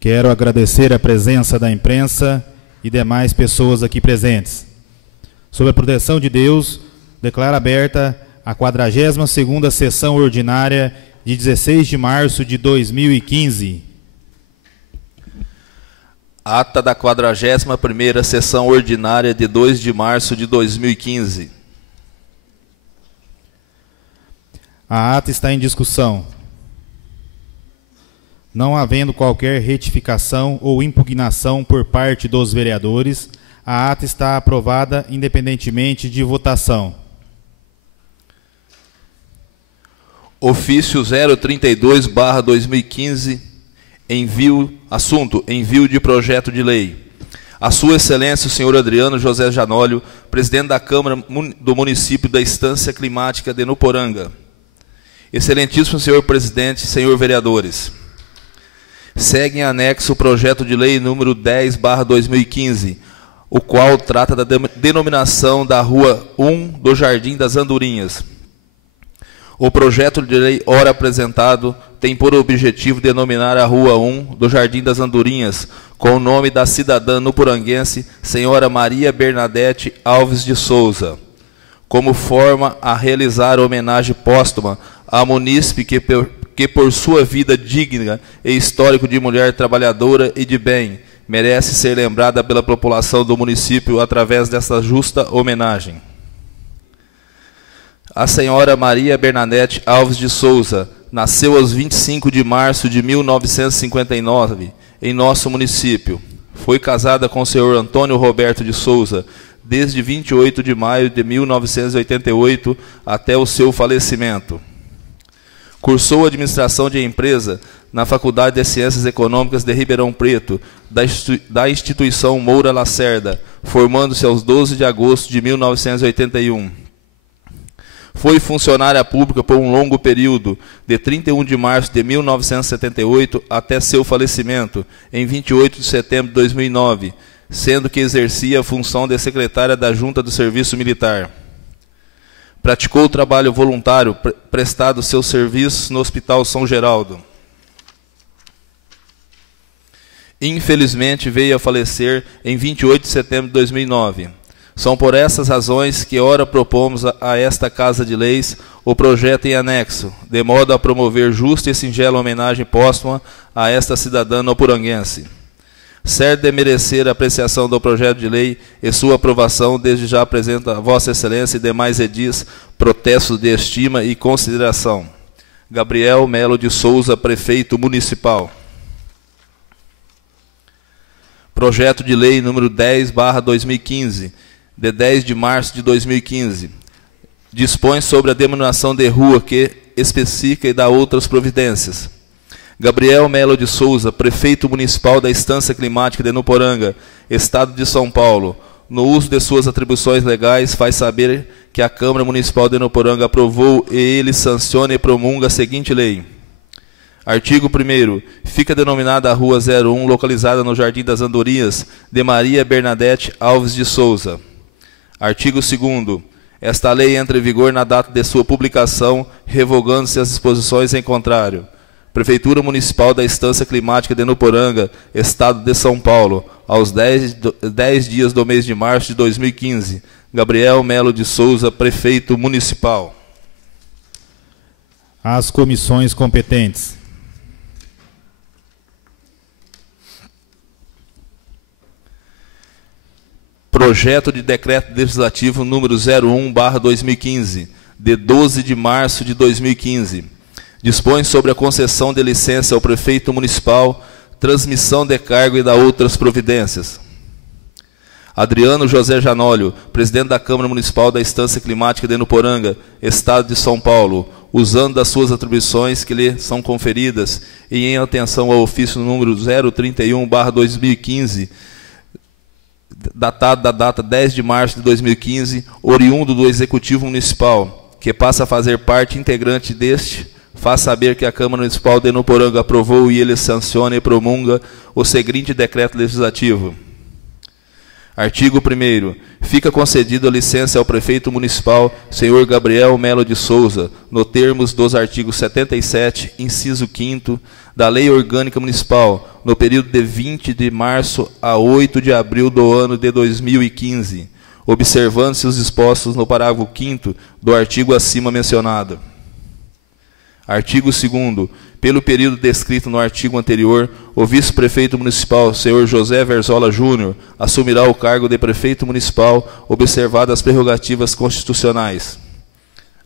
Quero agradecer a presença da imprensa e demais pessoas aqui presentes. Sob a proteção de Deus, declaro aberta a 42ª sessão ordinária de 16 de março de 2015. Ata da 41ª sessão ordinária de 2 de março de 2015. A ata está em discussão. Não havendo qualquer retificação ou impugnação por parte dos vereadores, a ata está aprovada independentemente de votação. Ofício 032/2015, envio de projeto de lei. A Sua Excelência, o senhor Adriano José Janólio, presidente da Câmara do Município da Estância Climática de Nuporanga. Excelentíssimo senhor presidente, senhor vereadores. Segue em anexo o projeto de lei número 10/2015, o qual trata da denominação da Rua 1 do Jardim das Andorinhas. O projeto de lei ora apresentado tem por objetivo denominar a Rua 1 do Jardim das Andorinhas com o nome da cidadã nuporanguense senhora Maria Bernadette Alves de Souza, como forma a realizar homenagem póstuma à munícipe que por sua vida digna e histórico de mulher trabalhadora e de bem, merece ser lembrada pela população do município através dessa justa homenagem. A senhora Maria Bernadette Alves de Souza nasceu aos 25 de março de 1959 em nosso município. Foi casada com o senhor Antônio Roberto de Souza desde 28 de maio de 1988 até o seu falecimento. Cursou administração de empresa na Faculdade de Ciências Econômicas de Ribeirão Preto, da instituição Moura Lacerda, formando-se aos 12 de agosto de 1981. Foi funcionária pública por um longo período, de 31 de março de 1978 até seu falecimento, em 28 de setembro de 2009, sendo que exercia a função de secretária da Junta do Serviço Militar. Praticou o trabalho voluntário, prestado seus serviços no Hospital São Geraldo. Infelizmente, veio a falecer em 28 de setembro de 2009. São por essas razões que ora propomos a esta Casa de Leis o projeto em anexo, de modo a promover justa e singela homenagem póstuma a esta cidadã nuporanguense. Certo de merecer a apreciação do projeto de lei e sua aprovação, desde já apresenta a Vossa Excelência e demais edis protestos de estima e consideração. Gabriel Melo de Souza, Prefeito Municipal. Projeto de lei número 10/2015, de 10 de março de 2015. Dispõe sobre a denominação de rua que especifica e dá outras providências. Gabriel Melo de Souza, Prefeito Municipal da Estância Climática de Nuporanga, Estado de São Paulo, no uso de suas atribuições legais, faz saber que a Câmara Municipal de Nuporanga aprovou e ele sanciona e promulga a seguinte lei. Artigo 1º. Fica denominada a Rua 01, localizada no Jardim das Andorinhas, de Maria Bernadette Alves de Souza. Artigo 2º. Esta lei entra em vigor na data de sua publicação, revogando-se as disposições em contrário. Prefeitura Municipal da Estância Climática de Nuporanga, Estado de São Paulo, aos 10 dias do mês de março de 2015. Gabriel Melo de Souza, Prefeito Municipal. As comissões competentes. Projeto de Decreto Legislativo número 01/2015, de 12 de março de 2015. Dispõe sobre a concessão de licença ao Prefeito Municipal, transmissão de cargo e da outras providências. Adriano José Janólio, presidente da Câmara Municipal da Estância Climática de Nuporanga, Estado de São Paulo, usando das suas atribuições que lhe são conferidas e em atenção ao ofício número 031/2015, datado da data 10 de março de 2015, oriundo do Executivo Municipal, que passa a fazer parte integrante deste, faz saber que a Câmara Municipal de Nuporanga aprovou e ele sanciona e promulga o seguinte decreto legislativo. Artigo 1º. Fica concedida a licença ao prefeito municipal, senhor Gabriel Melo de Souza, no termos dos artigos 77, inciso 5º, da Lei Orgânica Municipal, no período de 20 de março a 8 de abril do ano de 2015, observando-se os dispostos no parágrafo 5º do artigo acima mencionado. Artigo 2º. Pelo período descrito no artigo anterior, o vice-prefeito municipal, senhor José Verzola Júnior, assumirá o cargo de prefeito municipal, observadas as prerrogativas constitucionais.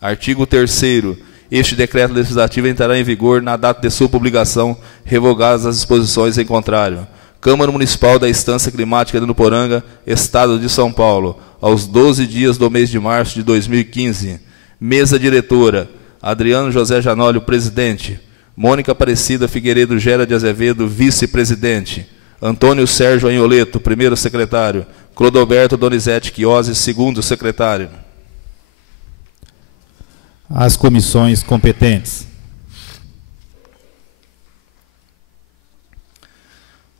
Artigo 3º. Este decreto legislativo entrará em vigor na data de sua publicação, revogadas as disposições em contrário. Câmara Municipal da Estância Climática de Nuporanga, Estado de São Paulo, aos 12 dias do mês de março de 2015. Mesa diretora: Adriano José Janólio, presidente. Mônica Aparecida Figueiredo Gera de Azevedo, vice-presidente. Antônio Sérgio Anholeto, primeiro secretário. Clodoberto Donizete Chiose, segundo secretário. As comissões competentes.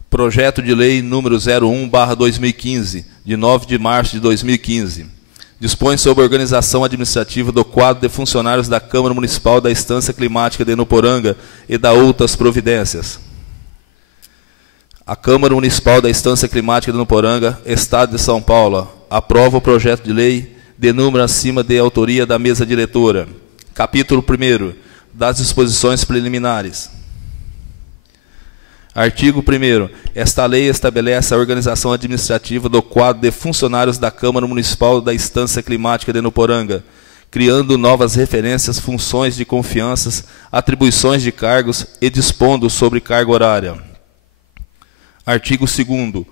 Projeto de Lei número 01/2015, de 9 de março de 2015. Dispõe sobre a organização administrativa do quadro de funcionários da Câmara Municipal da Estância Climática de Nuporanga e da outras providências. A Câmara Municipal da Estância Climática de Nuporanga, Estado de São Paulo, aprova o projeto de lei de número acima de autoria da mesa diretora. Capítulo 1º, das disposições preliminares. Artigo 1º. Esta lei estabelece a organização administrativa do quadro de funcionários da Câmara Municipal da Estância Climática de Nuporanga, criando novas referências, funções de confianças, atribuições de cargos e dispondo sobre carga horária. Artigo 2º.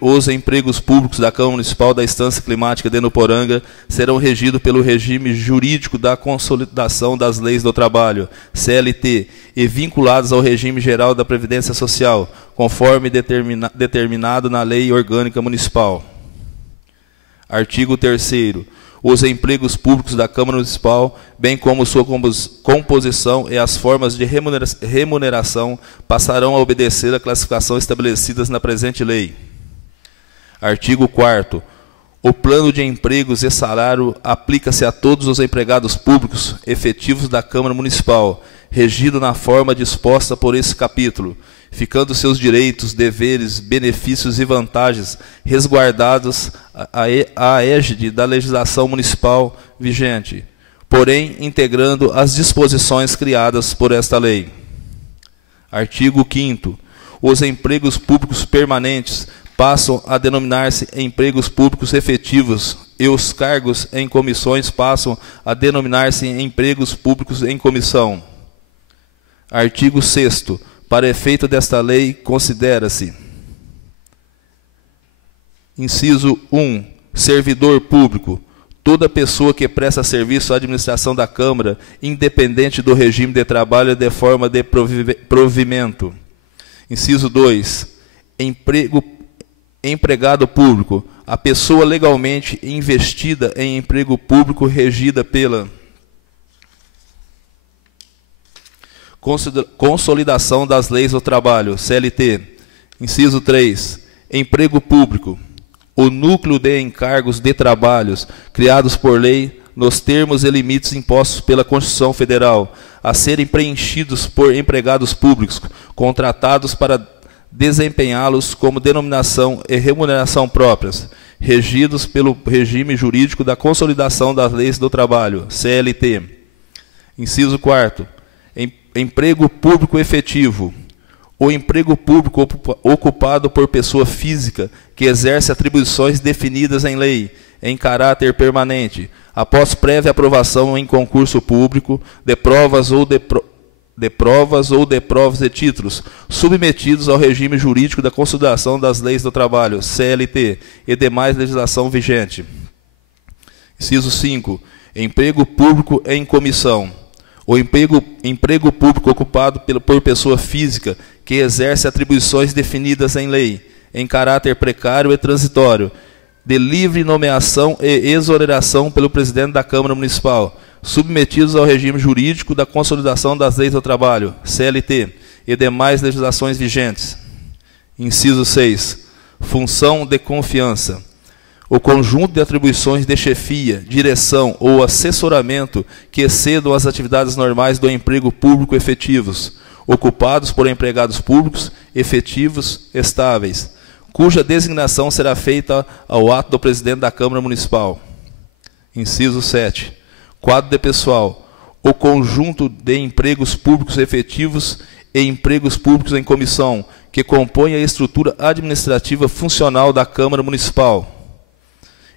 Os empregos públicos da Câmara Municipal da Estância Climática de Nuporanga serão regidos pelo regime jurídico da Consolidação das Leis do Trabalho, CLT, e vinculados ao regime geral da Previdência Social, conforme determinado na Lei Orgânica Municipal. Artigo 3º. Os empregos públicos da Câmara Municipal, bem como sua composição e as formas de remuneração, passarão a obedecer à classificação estabelecidas na presente lei. Artigo 4º. O plano de empregos e salário aplica-se a todos os empregados públicos efetivos da Câmara Municipal, regido na forma disposta por esse capítulo, ficando seus direitos, deveres, benefícios e vantagens resguardados à égide da legislação municipal vigente, porém integrando as disposições criadas por esta lei. Artigo 5º. Os empregos públicos permanentes passam a denominar-se empregos públicos efetivos e os cargos em comissões passam a denominar-se empregos públicos em comissão. Artigo 6º. Para efeito desta lei, considera-se: inciso 1. Servidor público: toda pessoa que presta serviço à administração da Câmara, independente do regime de trabalho e de forma de provimento. Inciso 2. Empregado público: a pessoa legalmente investida em emprego público regida pela Consolidação das Leis do Trabalho, CLT. Inciso 3. Emprego público: o núcleo de encargos de trabalhos criados por lei nos termos e limites impostos pela Constituição Federal, a serem preenchidos por empregados públicos contratados para desempenhá-los como denominação e remuneração próprias, regidos pelo regime jurídico da Consolidação das Leis do Trabalho, CLT. Inciso 4º. Emprego público efetivo: o emprego público ocupado por pessoa física que exerce atribuições definidas em lei, em caráter permanente, após prévia aprovação em concurso público, de provas ou de provas e títulos, submetidos ao regime jurídico da Consolidação das Leis do Trabalho, CLT, e demais legislação vigente. Inciso 5. Emprego público em comissão: o emprego público ocupado por pessoa física que exerce atribuições definidas em lei, em caráter precário e transitório, de livre nomeação e exoneração pelo presidente da Câmara Municipal, submetidos ao regime jurídico da Consolidação das Leis do Trabalho, CLT, e demais legislações vigentes. Inciso 6. função de confiança. O conjunto de atribuições de chefia, direção ou assessoramento que excedam as atividades normais do emprego público efetivos, ocupados por empregados públicos efetivos estáveis, cuja designação será feita ao ato do presidente da Câmara Municipal. Inciso 7. Quadro de pessoal. O conjunto de empregos públicos efetivos e empregos públicos em comissão, que compõe a estrutura administrativa funcional da Câmara Municipal.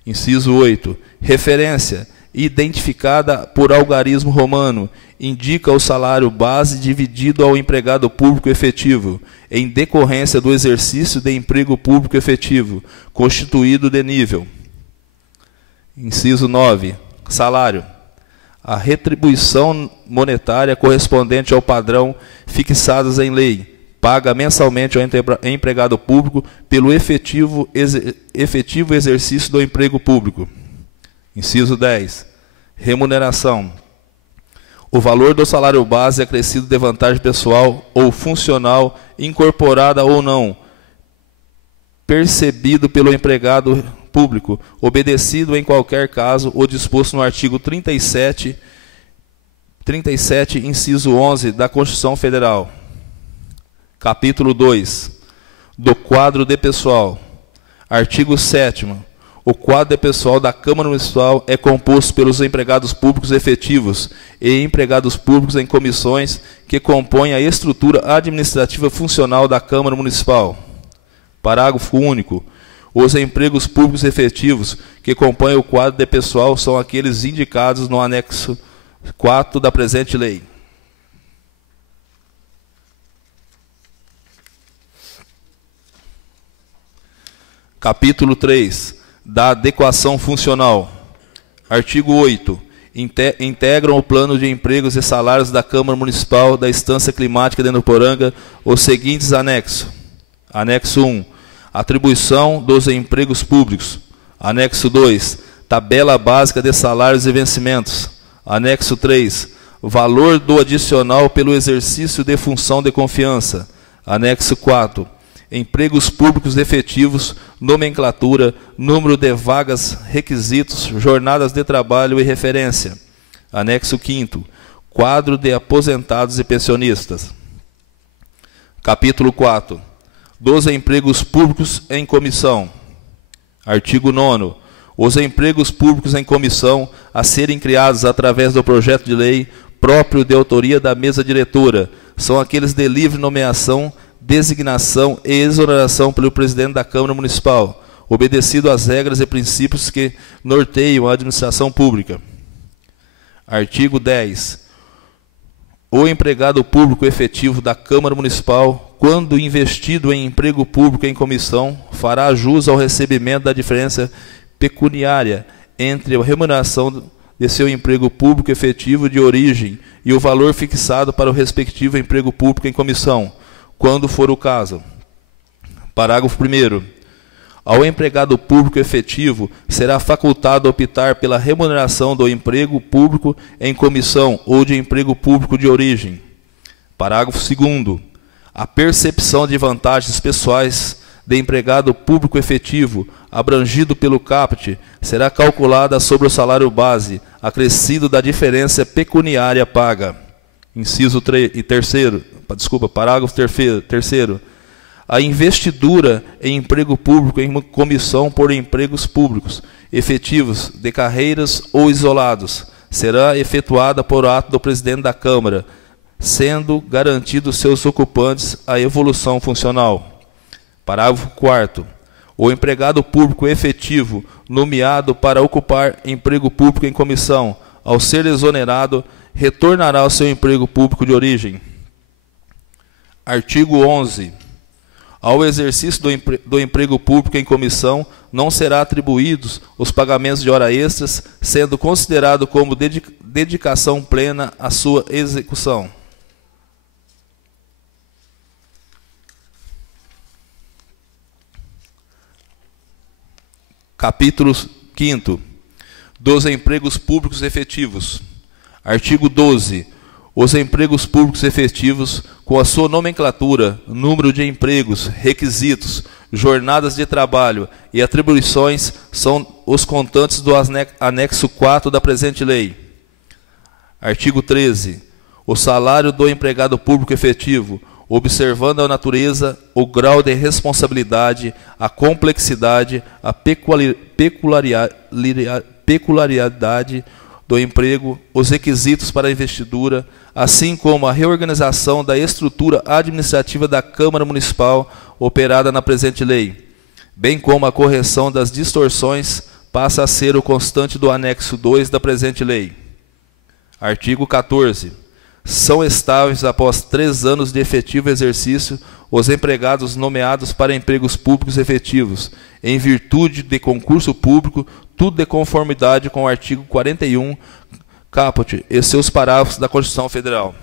Inciso 8. Referência. Identificada por algarismo romano, indica o salário base dividido ao empregado público efetivo, em decorrência do exercício de emprego público efetivo, constituído de nível. Inciso 9. Salário. A retribuição monetária correspondente ao padrão fixados em lei, paga mensalmente ao empregado público pelo efetivo exercício do emprego público. Inciso 10. Remuneração. O valor do salário base acrescido de vantagem pessoal ou funcional, incorporada ou não, percebido pelo empregado público, obedecido em qualquer caso o disposto no artigo 37, inciso 11 da Constituição Federal. Capítulo 2. Do quadro de pessoal. Artigo 7º. O quadro de pessoal da Câmara Municipal é composto pelos empregados públicos efetivos e empregados públicos em comissões que compõem a estrutura administrativa funcional da Câmara Municipal. Parágrafo único. Os empregos públicos efetivos que compõem o quadro de pessoal são aqueles indicados no anexo 4 da presente lei. Capítulo 3. Da adequação funcional. Artigo 8. Integram o plano de empregos e salários da Câmara Municipal da Estância Climática de Nuporanga os seguintes anexos. Anexo 1. Atribuição dos empregos públicos. Anexo 2. Tabela básica de salários e vencimentos. Anexo 3. Valor do adicional pelo exercício de função de confiança. Anexo 4. Empregos públicos efetivos, nomenclatura, número de vagas, requisitos, jornadas de trabalho e referência. Anexo 5º. Quadro de aposentados e pensionistas. Capítulo 4. Dos empregos públicos em comissão. Artigo 9º. Os empregos públicos em comissão a serem criados através do projeto de lei próprio de autoria da mesa diretora são aqueles de livre nomeação, designação e exoneração pelo presidente da Câmara Municipal, obedecido às regras e princípios que norteiam a administração pública. Artigo 10. O empregado público efetivo da Câmara Municipal, quando investido em emprego público em comissão, fará jus ao recebimento da diferença pecuniária entre a remuneração de seu emprego público efetivo de origem e o valor fixado para o respectivo emprego público em comissão, quando for o caso. Parágrafo 1º. Ao empregado público efetivo será facultado optar pela remuneração do emprego público em comissão ou de emprego público de origem. Parágrafo 2º. A percepção de vantagens pessoais de empregado público efetivo abrangido pelo caput será calculada sobre o salário base, acrescido da diferença pecuniária paga. Parágrafo 3º. A investidura em emprego público em comissão por empregos públicos efetivos de carreiras ou isolados será efetuada por ato do presidente da Câmara, sendo garantido seus ocupantes a evolução funcional. Parágrafo 4º. O empregado público efetivo nomeado para ocupar emprego público em comissão, ao ser exonerado, retornará ao seu emprego público de origem. Artigo 11. Ao exercício do emprego público em comissão, não será atribuídos os pagamentos de hora extras, sendo considerado como dedicação plena à sua execução. Capítulo 5º. Dos empregos públicos efetivos. Artigo 12. Os empregos públicos efetivos, com a sua nomenclatura, número de empregos, requisitos, jornadas de trabalho e atribuições, são os constantes do anexo 4 da presente lei. Artigo 13. O salário do empregado público efetivo, observando a natureza, o grau de responsabilidade, a complexidade, a peculiaridade do emprego, os requisitos para a investidura, assim como a reorganização da estrutura administrativa da Câmara Municipal operada na presente lei, bem como a correção das distorções, passa a ser o constante do anexo 2 da presente lei. Artigo 14. São estáveis após 3 anos de efetivo exercício os empregados nomeados para empregos públicos efetivos, em virtude de concurso público, tudo de conformidade com o artigo 41, caput, e seus parágrafos da Constituição Federal.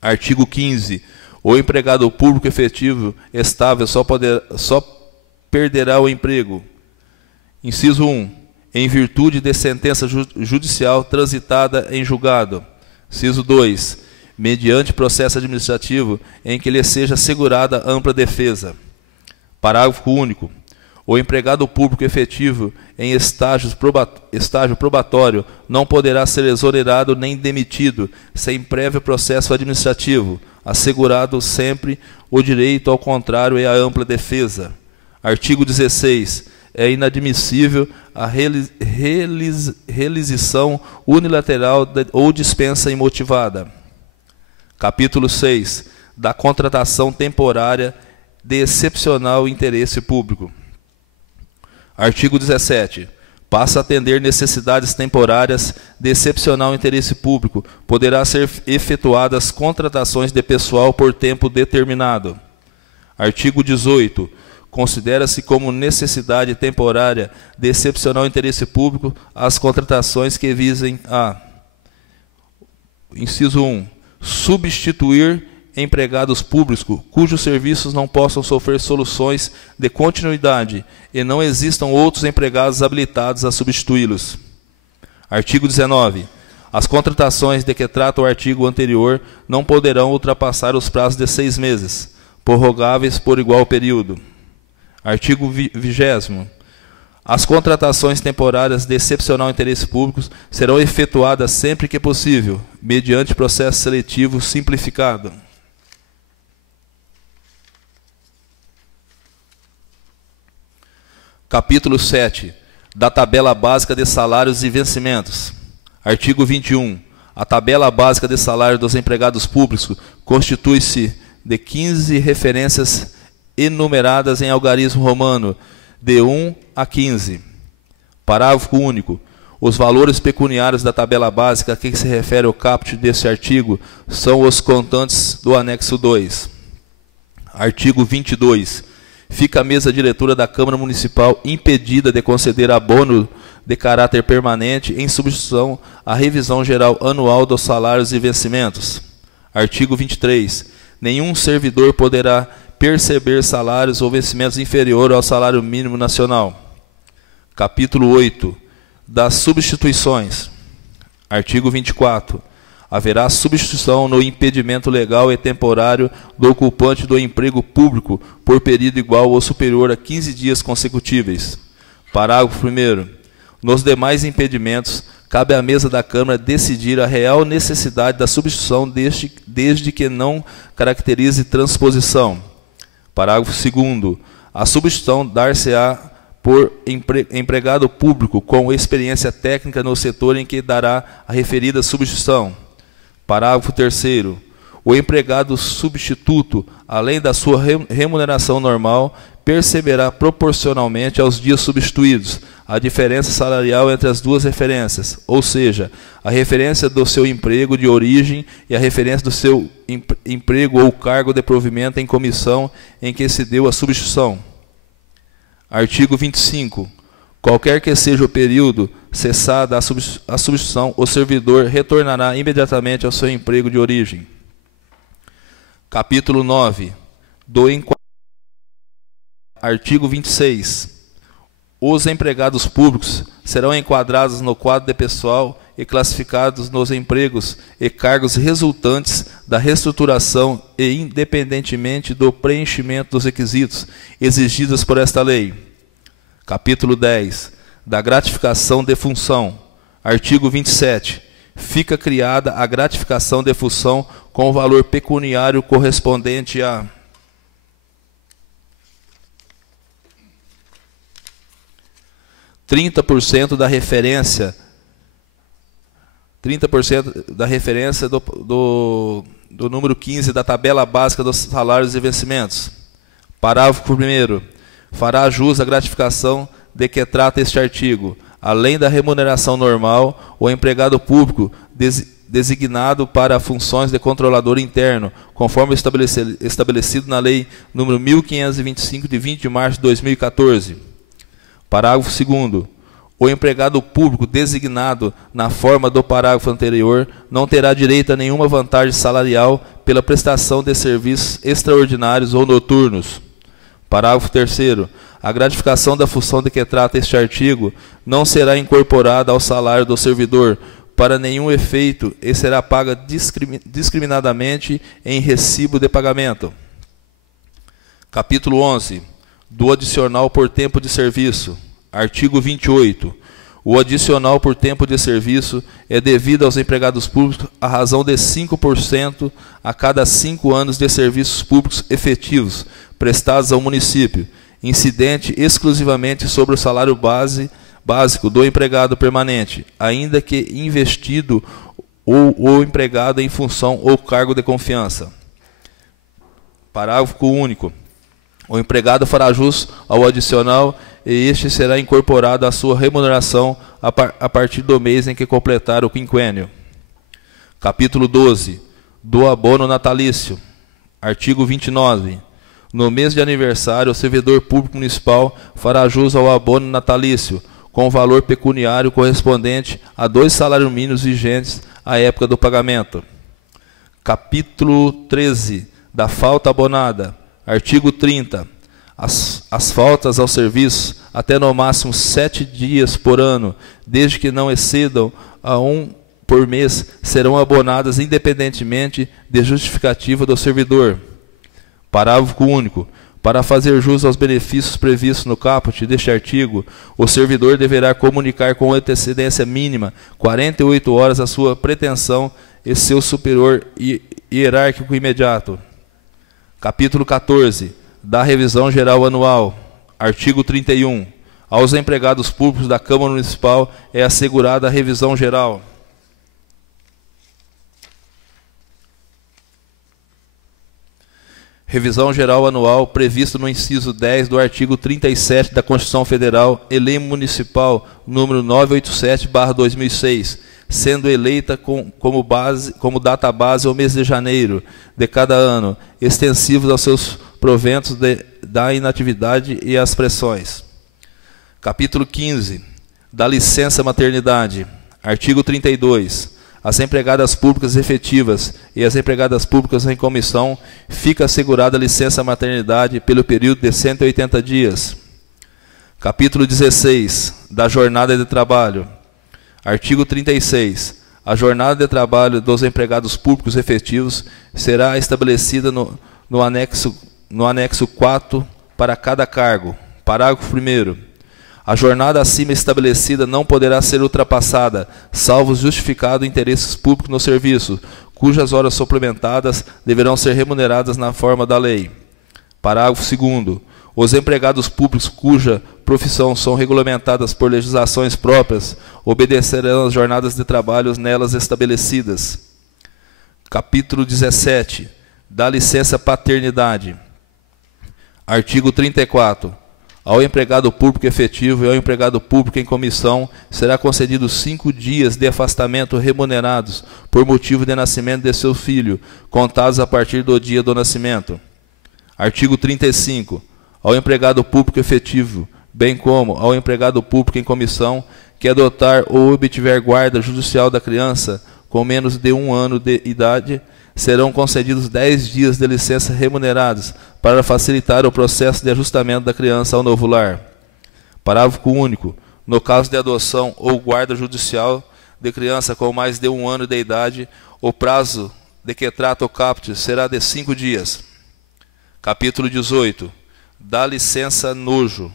Artigo 15. O empregado público efetivo estável só perderá o emprego. Inciso 1. Em virtude de sentença judicial transitada em julgado. Inciso 2. Mediante processo administrativo em que lhe seja assegurada ampla defesa. Parágrafo único. O empregado público efetivo em estágio probatório não poderá ser exonerado nem demitido sem prévio processo administrativo, assegurado sempre o direito ao contrário e à ampla defesa. Artigo 16. É inadmissível a realização unilateral ou dispensa imotivada. Capítulo 6. Da contratação temporária de excepcional interesse público. Artigo 17. Passa a atender necessidades temporárias de excepcional interesse público. Poderá ser efetuadas contratações de pessoal por tempo determinado. Artigo 18. Considera-se como necessidade temporária de excepcional interesse público as contratações que visem a: inciso 1. Substituir empregados públicos cujos serviços não possam sofrer soluções de continuidade e não existam outros empregados habilitados a substituí-los. Artigo 19. As contratações de que trata o artigo anterior não poderão ultrapassar os prazos de 6 meses, prorrogáveis por igual período. Artigo 20º. As contratações temporárias de excepcional interesse público serão efetuadas sempre que possível, mediante processo seletivo simplificado. Capítulo 7. Da tabela básica de salários e vencimentos. Artigo 21. A tabela básica de salário dos empregados públicos constitui-se de 15 referências enumeradas em algarismo romano, de 1 a 15. Parágrafo único. Os valores pecuniários da tabela básica a que se refere o caput deste artigo são os constantes do anexo 2. Artigo 22. Fica a mesa diretora da Câmara Municipal impedida de conceder abono de caráter permanente em substituição à revisão geral anual dos salários e vencimentos. Artigo 23. Nenhum servidor poderá perceber salários ou vencimentos inferiores ao salário mínimo nacional. Capítulo 8. Das substituições. Artigo 24. Haverá substituição no impedimento legal e temporário do ocupante do emprego público por período igual ou superior a 15 dias consecutíveis. Parágrafo 1º. Nos demais impedimentos, cabe à mesa da Câmara decidir a real necessidade da substituição desde que não caracterize transposição. Parágrafo 2º. A substituição dar-se-á por empregado público com experiência técnica no setor em que dará a referida substituição. Parágrafo 3º. O empregado substituto, além da sua remuneração normal, perceberá proporcionalmente aos dias substituídos a diferença salarial entre as duas referências, ou seja, a referência do seu emprego de origem e a referência do seu emprego ou cargo de provimento em comissão em que se deu a substituição. Artigo 25. Qualquer que seja o período cessada a substituição, o servidor retornará imediatamente ao seu emprego de origem. Capítulo 9. Do enquadramento. Artigo 26. Os empregados públicos serão enquadrados no quadro de pessoal e classificados nos empregos e cargos resultantes da reestruturação e independentemente do preenchimento dos requisitos exigidos por esta lei. Capítulo 10. Da gratificação de função. Artigo 27. Fica criada a gratificação de função com o valor pecuniário correspondente a 30% da referência do número 15 da tabela básica dos salários e vencimentos. Parágrafo 1º. Fará jus à gratificação de que trata este artigo, além da remuneração normal, o empregado público designado para funções de controlador interno, conforme estabelecido na Lei nº 1525, de 20 de março de 2014. Parágrafo 2º. O empregado público designado na forma do parágrafo anterior não terá direito a nenhuma vantagem salarial pela prestação de serviços extraordinários ou noturnos. Parágrafo 3º. A gratificação da função de que trata este artigo não será incorporada ao salário do servidor para nenhum efeito e será paga discriminadamente em recibo de pagamento. Capítulo 11. Do adicional por tempo de serviço. Artigo 28. O adicional por tempo de serviço é devido aos empregados públicos à razão de 5% a cada 5 anos de serviços públicos efetivos prestados ao município, incidente exclusivamente sobre o salário básico do empregado permanente, ainda que investido ou empregado em função ou cargo de confiança. Parágrafo único. O empregado fará jus ao adicional e este será incorporado à sua remuneração a partir do mês em que completar o quinquênio. Capítulo 12. Do abono natalício. Artigo 29. No mês de aniversário, o servidor público municipal fará jus ao abono natalício, com o valor pecuniário correspondente a 2 salários mínimos vigentes à época do pagamento. Capítulo 13. Da falta abonada. Artigo 30. As faltas ao serviço, até no máximo 7 dias por ano, desde que não excedam a 1 por mês, serão abonadas independentemente de justificativa do servidor. Parágrafo único. Para fazer jus aos benefícios previstos no caput deste artigo, o servidor deverá comunicar com antecedência mínima 48 horas a sua pretensão e seu superior hierárquico imediato. Capítulo 14. Da revisão geral anual. Artigo 31. Aos empregados públicos da Câmara Municipal é assegurada a revisão geral. Revisão geral anual prevista no inciso 10 do artigo 37 da Constituição Federal e Lei Municipal número 987/2006, sendo eleita como data base o mês de janeiro de cada ano, extensivos aos seus proventos da inatividade e as pressões. Capítulo 15. Da licença maternidade. Artigo 32. As empregadas públicas efetivas e as empregadas públicas em comissão fica assegurada a licença maternidade pelo período de 180 dias. Capítulo 16. Da jornada de trabalho. Artigo 36. A jornada de trabalho dos empregados públicos efetivos será estabelecida no anexo 4 para cada cargo. Parágrafo 1º. A jornada acima estabelecida não poderá ser ultrapassada, salvo justificado interesses públicos no serviço, cujas horas suplementadas deverão ser remuneradas na forma da lei. Parágrafo 2º. Os empregados públicos cuja profissão são regulamentadas por legislações próprias obedecerão às jornadas de trabalho nelas estabelecidas. Capítulo 17. Da licença paternidade. Artigo 34. Ao empregado público efetivo e ao empregado público em comissão será concedido 5 dias de afastamento remunerados por motivo de nascimento de seu filho, contados a partir do dia do nascimento. Artigo 35. Ao empregado público efetivo, bem como ao empregado público em comissão, que adotar ou obtiver guarda judicial da criança com menos de 1 ano de idade, serão concedidos 10 dias de licença remunerados para facilitar o processo de ajustamento da criança ao novo lar. Parágrafo único. No caso de adoção ou guarda judicial de criança com mais de 1 ano de idade, o prazo de que trata o caput será de 5 dias. Capítulo 18. Da licença nojo.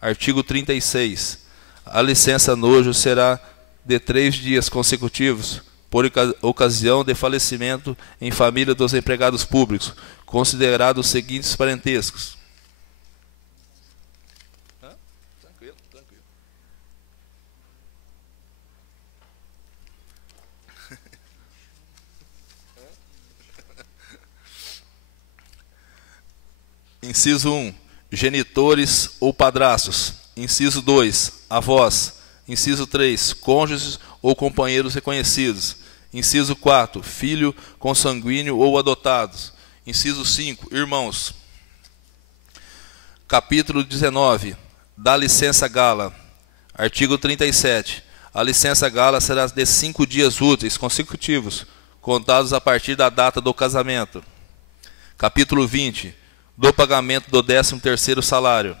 Artigo 36. A licença nojo será de 3 dias consecutivos, por ocasião de falecimento em família dos empregados públicos, considerados os seguintes parentescos. Tranquilo, tranquilo. Inciso 1. Genitores ou padrastos. Inciso 2. Avós. Inciso 3. Cônjuges ou companheiros reconhecidos. Inciso 4. Filho consanguíneo ou adotados. Inciso 5. Irmãos. Capítulo 19. Da licença gala. Artigo 37. A licença gala será de 5 dias úteis consecutivos, contados a partir da data do casamento. Capítulo 20. Do pagamento do 13º salário.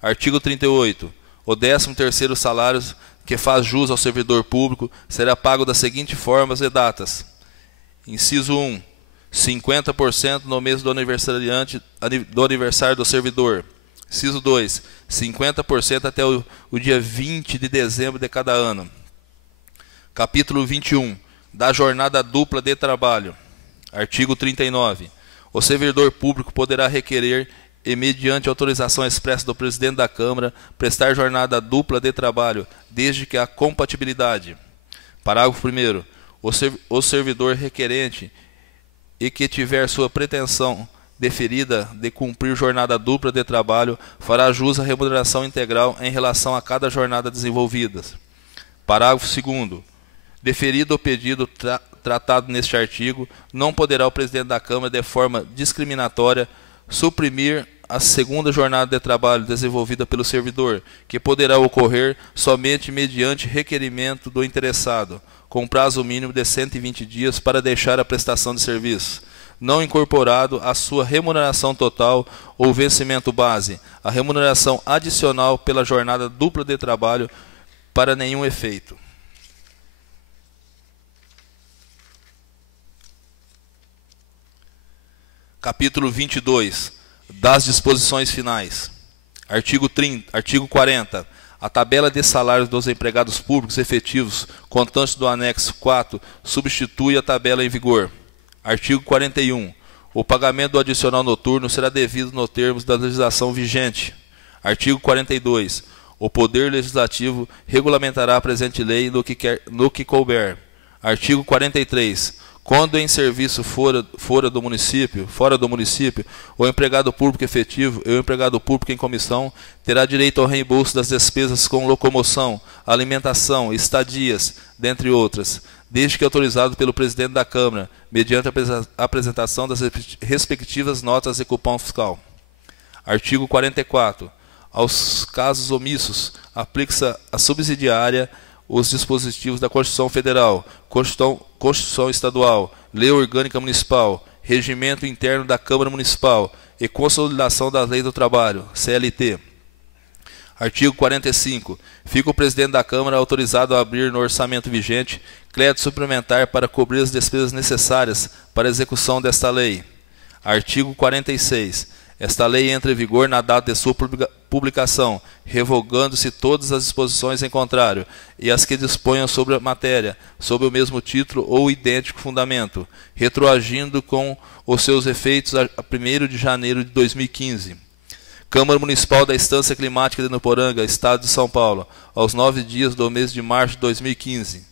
Artigo 38. O 13º salário que faz jus ao servidor público será pago das seguintes formas e datas. Inciso 1. 50% no mês do aniversário do servidor. Inciso 2. 50% até o dia 20 de dezembro de cada ano. Capítulo 21. Da jornada dupla de trabalho. Artigo 39. O servidor público poderá requerer e, mediante autorização expressa do presidente da Câmara, prestar jornada dupla de trabalho, desde que a compatibilidade. Parágrafo 1º. O servidor requerente e que tiver sua pretensão deferida de cumprir jornada dupla de trabalho, fará jus à remuneração integral em relação a cada jornada desenvolvida. Parágrafo 2º. Deferido o pedido tratado neste artigo, não poderá o presidente da Câmara, de forma discriminatória, suprimir a segunda jornada de trabalho desenvolvida pelo servidor, que poderá ocorrer somente mediante requerimento do interessado, com prazo mínimo de 120 dias para deixar a prestação de serviço, não incorporado à sua remuneração total ou vencimento base, a remuneração adicional pela jornada dupla de trabalho para nenhum efeito. Capítulo 22. Das disposições finais. Artigo 40. A tabela de salários dos empregados públicos efetivos, constante do anexo 4, substitui a tabela em vigor. Artigo 41. O pagamento do adicional noturno será devido nos termos da legislação vigente. Artigo 42. O Poder Legislativo regulamentará a presente lei no que couber. Artigo 43. Quando em serviço fora do município, o empregado público efetivo e o empregado público em comissão terá direito ao reembolso das despesas com locomoção, alimentação, estadias, dentre outras, desde que autorizado pelo presidente da Câmara, mediante a apresentação das respectivas notas e cupom fiscal. Artigo 44. Aos casos omissos, aplica-se a subsidiária os dispositivos da Constituição Federal, Constituição Estadual, Lei Orgânica Municipal, Regimento Interno da Câmara Municipal e Consolidação das Leis do Trabalho, CLT. Artigo 45. Fica o presidente da Câmara autorizado a abrir no orçamento vigente crédito suplementar para cobrir as despesas necessárias para a execução desta lei. Artigo 46. Esta lei entra em vigor na data de sua publicação, revogando-se todas as disposições em contrário, e as que disponham sobre a matéria, sob o mesmo título ou idêntico fundamento, retroagindo com os seus efeitos a 1º de janeiro de 2015. Câmara Municipal da Estância Climática de Nuporanga, Estado de São Paulo, aos 9 dias do mês de março de 2015.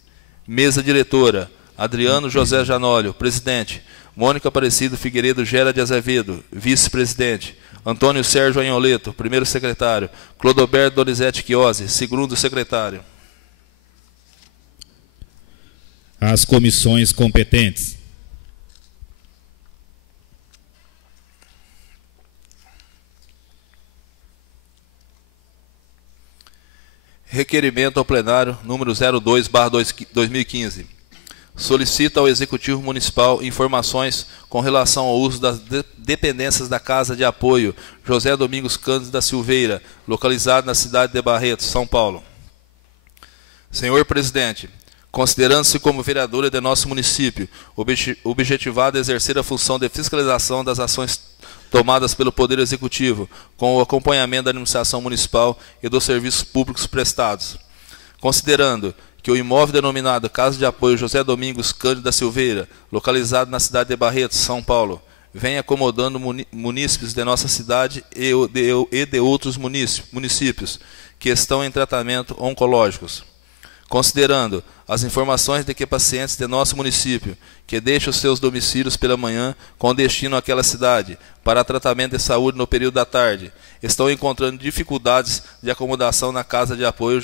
Mesa diretora: Adriano José Janólio, presidente. Mônica Aparecido Figueiredo Gera de Azevedo, vice-presidente. Antônio Sérgio Anholeto, primeiro secretário. Clodoberto Donizete Chiosi, segundo secretário. As comissões competentes. Requerimento ao plenário número 02/2015. Solicita ao Executivo Municipal informações com relação ao uso das dependências da Casa de Apoio José Domingos Cândido da Silveira, localizado na cidade de Barretos, São Paulo. Senhor Presidente, considerando-se como vereadora de nosso município, objetivado a exercer a função de fiscalização das ações tomadas pelo Poder Executivo, com o acompanhamento da administração municipal e dos serviços públicos prestados. Considerando que o imóvel denominado Casa de Apoio José Domingos Cândido da Silveira, localizado na cidade de Barretos, São Paulo, vem acomodando munícipes de nossa cidade e de outros municípios que estão em tratamento oncológicos. Considerando as informações de que pacientes de nosso município que deixam seus domicílios pela manhã com destino àquela cidade para tratamento de saúde no período da tarde, estão encontrando dificuldades de acomodação na Casa de Apoio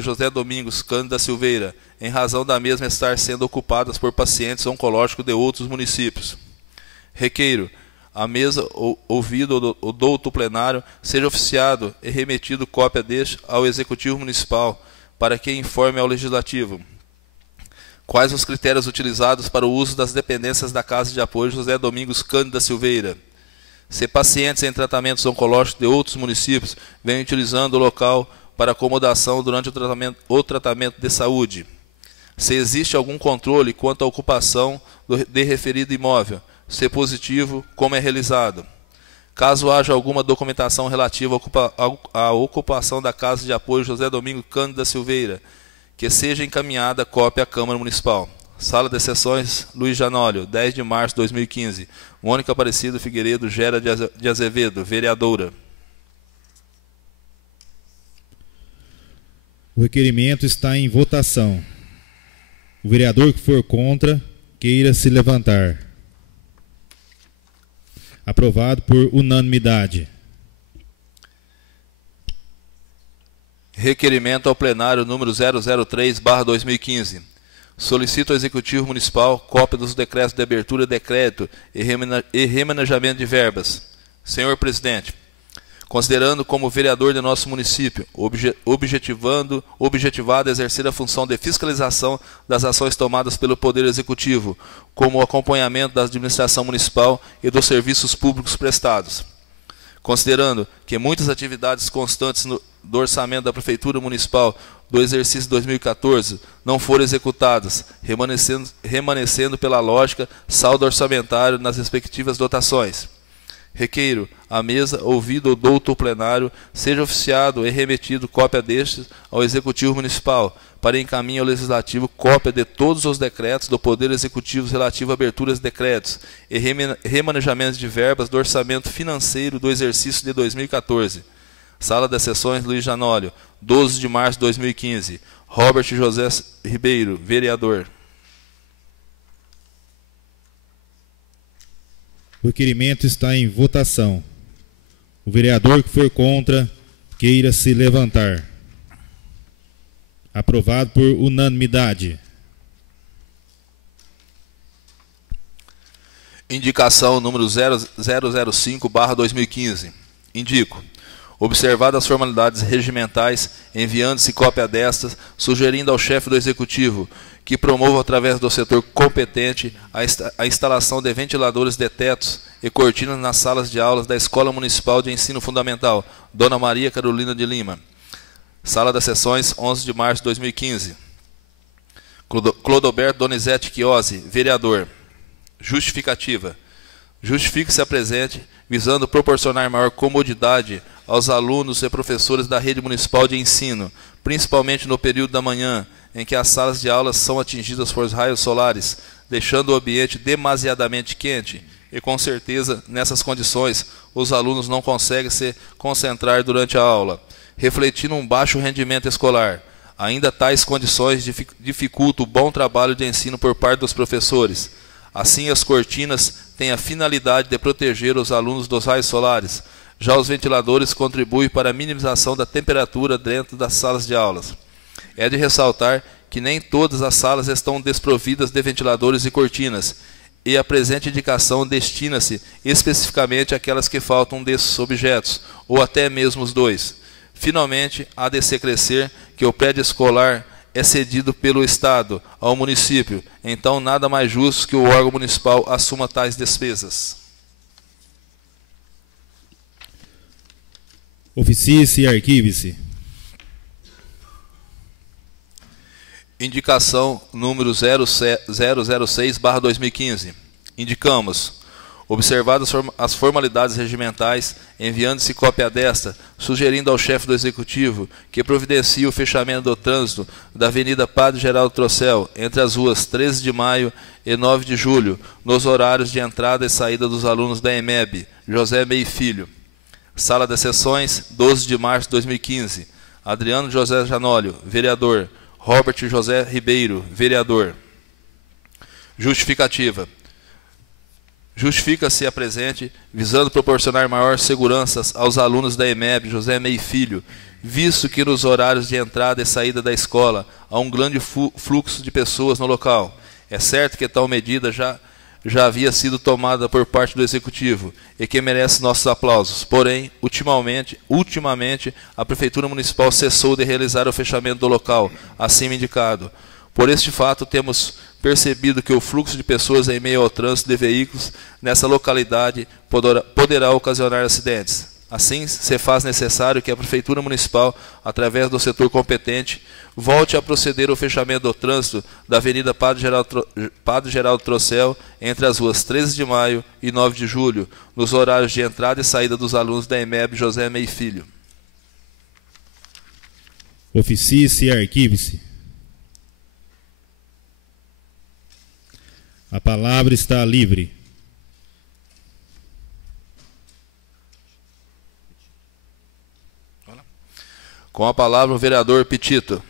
José Domingos Cândido da Silveira, em razão da mesma estar sendo ocupadas por pacientes oncológicos de outros municípios. Requeiro, a mesa, ouvido o douto plenário, seja oficiado e remetido cópia deste ao Executivo Municipal, para que informe ao Legislativo quais os critérios utilizados para o uso das dependências da Casa de Apoio José Domingos Cândido da Silveira. Se pacientes em tratamentos oncológicos de outros municípios vêm utilizando o local para acomodação durante o tratamento de saúde. Se existe algum controle quanto à ocupação de referido imóvel, se positivo, como é realizado. Caso haja alguma documentação relativa à ocupação da Casa de Apoio José Domingos Cândido da Silveira, que seja encaminhada cópia à Câmara Municipal. Sala de Sessões, Luiz Janólio, 10 de março de 2015. Mônica Aparecido Figueiredo Gera de Azevedo, vereadora. O requerimento está em votação. O vereador que for contra, queira se levantar. Aprovado por unanimidade. Requerimento ao plenário número 003/2015. Solicito ao Executivo Municipal cópia dos decretos de abertura de crédito e remanejamento de verbas. Senhor Presidente, considerando como vereador de nosso município, objetivado a exercer a função de fiscalização das ações tomadas pelo Poder Executivo, como o acompanhamento da administração municipal e dos serviços públicos prestados. Considerando que muitas atividades constantes do orçamento da Prefeitura Municipal do exercício 2014 não foram executadas, remanescendo pela lógica saldo orçamentário nas respectivas dotações. Requeiro, a mesa, ouvido o douto plenário, seja oficiado e remetido cópia destes ao Executivo Municipal, para encaminho ao Legislativo cópia de todos os decretos do Poder Executivo relativo a aberturas de decretos e remanejamentos de verbas do orçamento financeiro do exercício de 2014. Sala das Sessões, Luiz Janólio, 12 de março de 2015. Robert José Ribeiro, vereador. O requerimento está em votação. O vereador que for contra, queira se levantar. Aprovado por unanimidade. Indicação número 005/2015. Indico. Observadas as formalidades regimentais, enviando-se cópia destas, sugerindo ao chefe do Executivo que promova através do setor competente a instalação de ventiladores de tetos e cortinas nas salas de aulas da Escola Municipal de Ensino Fundamental, Dona Maria Carolina de Lima. Sala das Sessões, 11 de março de 2015. Clodoberto Donizete Chiosi, vereador. Justificativa. Justifique-se a presente, visando proporcionar maior comodidade aos alunos e professores da rede municipal de ensino, principalmente no período da manhã, em que as salas de aulas são atingidas por raios solares, deixando o ambiente demasiadamente quente, e com certeza, nessas condições, os alunos não conseguem se concentrar durante a aula, refletindo um baixo rendimento escolar. Ainda tais condições dificultam o bom trabalho de ensino por parte dos professores. Assim, as cortinas têm a finalidade de proteger os alunos dos raios solares. Já os ventiladores contribuem para a minimização da temperatura dentro das salas de aulas. É de ressaltar que nem todas as salas estão desprovidas de ventiladores e cortinas, e a presente indicação destina-se especificamente àquelas que faltam desses objetos, ou até mesmo os dois. Finalmente, há de se crescer que o prédio escolar é cedido pelo Estado ao município, então nada mais justo que o órgão municipal assuma tais despesas. Oficie-se e arquive-se. Indicação número 006/2015. Indicamos, observadas as formalidades regimentais, enviando-se cópia desta, sugerindo ao chefe do Executivo que providencie o fechamento do trânsito da Avenida Padre Geraldo Trocel, entre as ruas 13 de Maio e 9 de Julho, nos horários de entrada e saída dos alunos da EMEB, José Mei Filho. Sala das Sessões, 12 de março de 2015. Adriano José Janólio, vereador. Robert José Ribeiro, vereador. Justificativa. Justifica-se a presente, visando proporcionar maior segurança aos alunos da EMEB José Mei Filho, visto que nos horários de entrada e saída da escola há um grande fluxo de pessoas no local. É certo que tal medida já havia sido tomada por parte do Executivo e que merece nossos aplausos. Porém, ultimamente, a Prefeitura Municipal cessou de realizar o fechamento do local, acima indicado. Por este fato, temos percebido que o fluxo de pessoas em meio ao trânsito de veículos nessa localidade poderá ocasionar acidentes. Assim, se faz necessário que a Prefeitura Municipal, através do setor competente, volte a proceder ao fechamento do trânsito da Avenida Padre Geraldo Trocel, entre as ruas 13 de Maio e 9 de Julho, nos horários de entrada e saída dos alunos da EMEB José Mei Filho. Oficie-se e arquive-se. A palavra está livre. Com a palavra o vereador Pitito.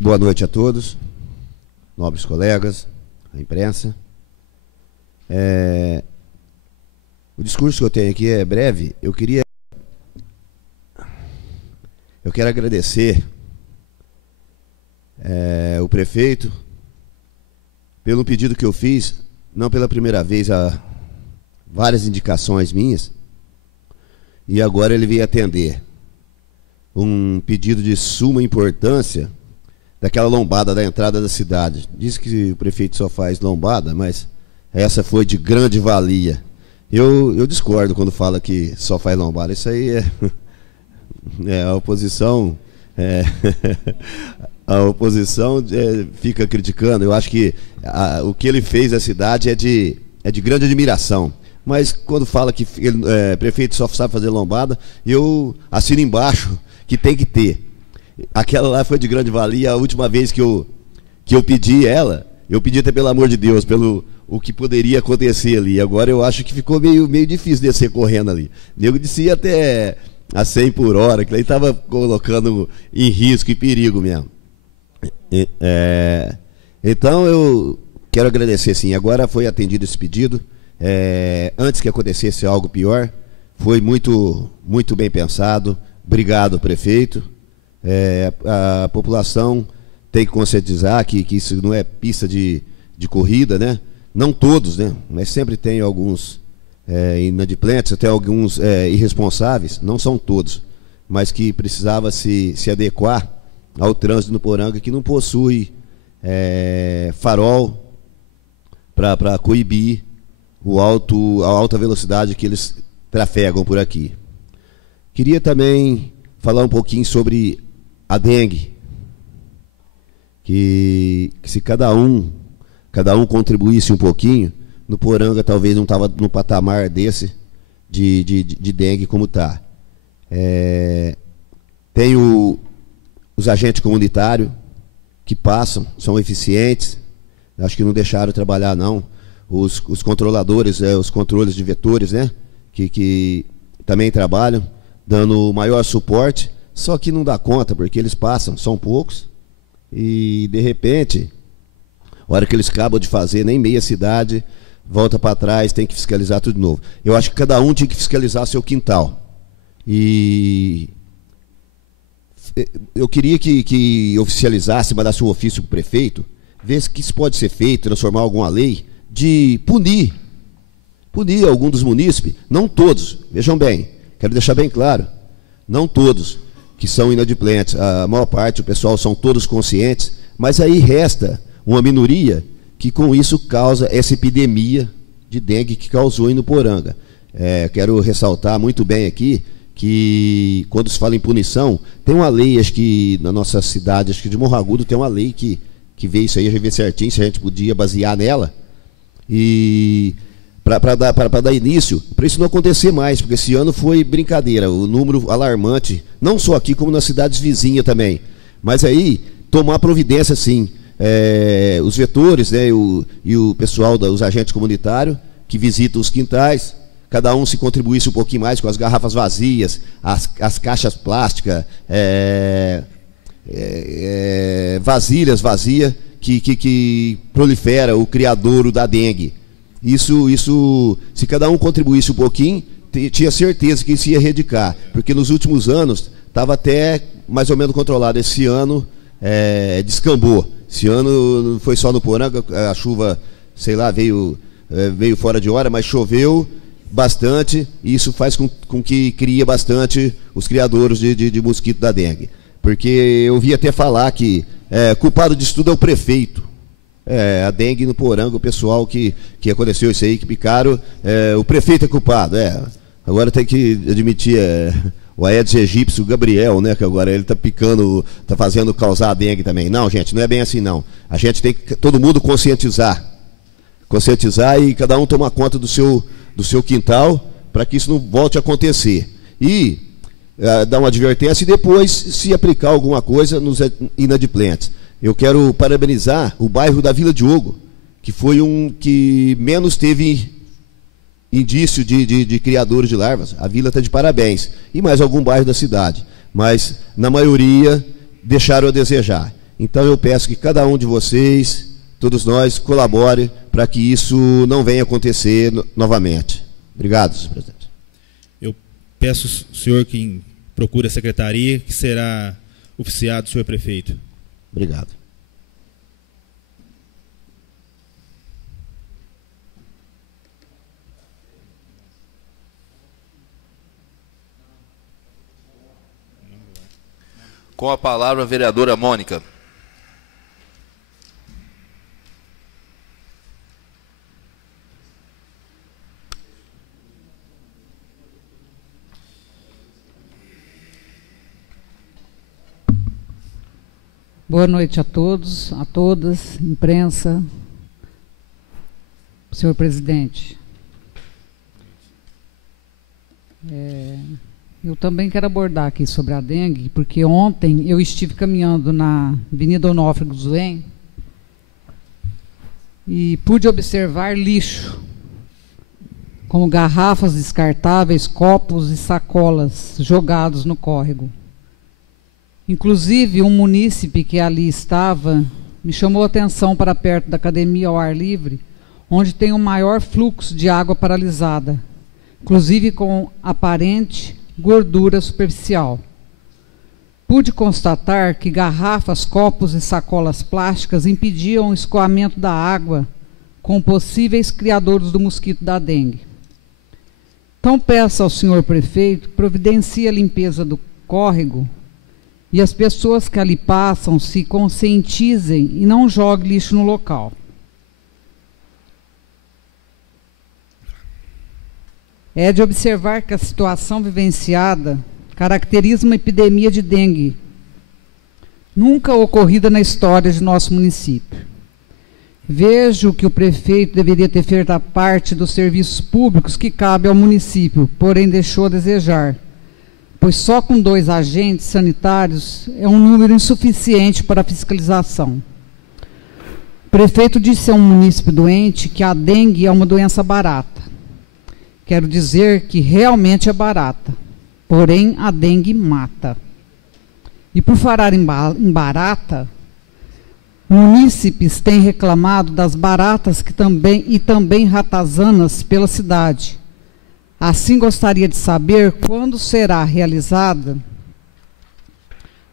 Boa noite a todos, nobres colegas, a imprensa. O discurso que eu tenho aqui é breve. Eu quero agradecer o prefeito pelo pedido que eu fiz, não pela primeira vez, há várias indicações minhas, e agora ele veio atender um pedido de suma importância daquela lombada da entrada da cidade. Diz que o prefeito só faz lombada, mas essa foi de grande valia. Eu discordo quando fala que só faz lombada. Isso aí a oposição a oposição fica criticando. Eu acho que o que ele fez à cidade é de grande admiração. Mas quando fala que prefeito só sabe fazer lombada, eu assino embaixo que tem que ter. Aquela lá foi de grande valia. A última vez que eu pedi ela, eu pedi até pelo amor de Deus, pelo o que poderia acontecer ali. Agora eu acho que ficou meio difícil descer correndo ali. O nego descia até a 100 por hora, que aí estava colocando em risco e perigo mesmo. Então eu quero agradecer, sim. Agora foi atendido esse pedido. Antes que acontecesse algo pior, foi muito bem pensado. Obrigado, prefeito. A população tem que conscientizar que isso não é pista de corrida, né? Não todos, né? Mas sempre tem alguns inadimplentes, até alguns irresponsáveis, não são todos, mas que precisava se adequar ao trânsito no Poranga, que não possui farol para coibir a alta velocidade que eles trafegam por aqui. Queria também falar um pouquinho sobre a dengue, que se cada um contribuísse um pouquinho, no Poranga talvez não estava no patamar desse de dengue como está. Tem os agentes comunitários que passam, são eficientes, acho que não deixaram trabalhar não. Os controladores, os controles de vetores, né, que também trabalham, dando maior suporte, só que não dá conta, porque eles passam, são poucos, e de repente, a hora que eles acabam de fazer, nem meia cidade, volta para trás, tem que fiscalizar tudo de novo. Eu acho que cada um tinha que fiscalizar seu quintal. E eu queria que oficializasse, mandasse um ofício para o prefeito, ver se isso pode ser feito, transformar alguma lei, de punir algum dos munícipes, não todos, vejam bem, quero deixar bem claro, não todos que são inadimplentes, a maior parte, o pessoal são todos conscientes, mas aí resta uma minoria que com isso causa essa epidemia de dengue que causou em Nuporanga. Quero ressaltar muito bem aqui que quando se fala em punição, tem uma lei, acho que na nossa cidade, acho que de Morro Agudo, tem uma lei que vê isso aí, a gente vê certinho, se a gente podia basear nela, e para dar início, para isso não acontecer mais, porque esse ano foi brincadeira, o número alarmante, não só aqui, como nas cidades vizinhas também. Mas aí, tomar providência, sim. Os vetores, né, e o pessoal, os agentes comunitários, que visitam os quintais, cada um se contribuísse um pouquinho mais com as garrafas vazias, as caixas plásticas, vasilhas vazias, que prolifera o criadouro da dengue. Isso, se cada um contribuísse um pouquinho, tinha certeza que isso ia erradicar, porque nos últimos anos estava até mais ou menos controlado. Esse ano descambou. Esse ano não foi só no Poranga, a chuva, sei lá, veio fora de hora, mas choveu bastante, e isso faz com que cria bastante os criadores de mosquito da dengue. Porque eu ouvi até falar que culpado disso tudo é o prefeito. A dengue no Poranga, o pessoal que aconteceu isso aí, que picaram, o prefeito é culpado. Agora tem que admitir, o Aedes aegypti, o Gabriel, né, que agora ele está picando, está fazendo causar a dengue também. Não, gente, não é bem assim, não. A gente tem que, todo mundo conscientizar e cada um tomar conta do seu quintal, para que isso não volte a acontecer. E dar uma advertência e depois se aplicar alguma coisa nos inadimplentes. Eu quero parabenizar o bairro da Vila Diogo, que foi um que menos teve indício de criadores de larvas. A vila está de parabéns. E mais algum bairro da cidade. Mas, na maioria, deixaram a desejar. Então, eu peço que cada um de vocês, todos nós, colabore para que isso não venha acontecer novamente. Obrigado, senhor presidente. Eu peço ao senhor que procure a secretaria, que será oficiado, senhor prefeito. Obrigado. Com a palavra, a vereadora Mônica. Boa noite a todos, a todas, imprensa, senhor presidente. Eu também quero abordar aqui sobre a dengue, porque ontem eu estive caminhando na Avenida Onofre Guzuen e pude observar lixo, como garrafas descartáveis, copos e sacolas jogados no córrego. Inclusive, um munícipe que ali estava me chamou a atenção para perto da academia ao ar livre, onde tem o maior fluxo de água paralisada, inclusive com aparente gordura superficial. Pude constatar que garrafas, copos e sacolas plásticas impediam o escoamento da água com possíveis criadores do mosquito da dengue. Então peço ao senhor prefeito que providencie a limpeza do córrego e as pessoas que ali passam se conscientizem e não joguem lixo no local. É de observar que a situação vivenciada caracteriza uma epidemia de dengue, nunca ocorrida na história de nosso município. Vejo que o prefeito deveria ter feito a parte dos serviços públicos que cabe ao município, porém deixou a desejar, pois só com 2 agentes sanitários é um número insuficiente para a fiscalização. O prefeito disse a um munícipe doente que a dengue é uma doença barata. Quero dizer que realmente é barata, porém a dengue mata. E por falar em barata, munícipes têm reclamado das baratas também ratazanas pela cidade. Assim, gostaria de saber quando será realizada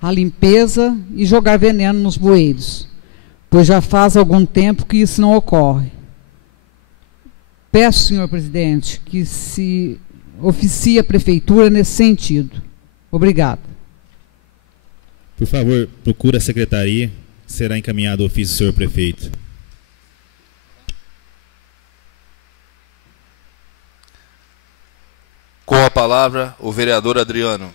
a limpeza e jogar veneno nos bueiros, pois já faz algum tempo que isso não ocorre. Peço, senhor presidente, que se oficie a prefeitura nesse sentido. Obrigada. Por favor, procure a secretaria, será encaminhado o ofício do senhor prefeito. Com a palavra, o vereador Adriano.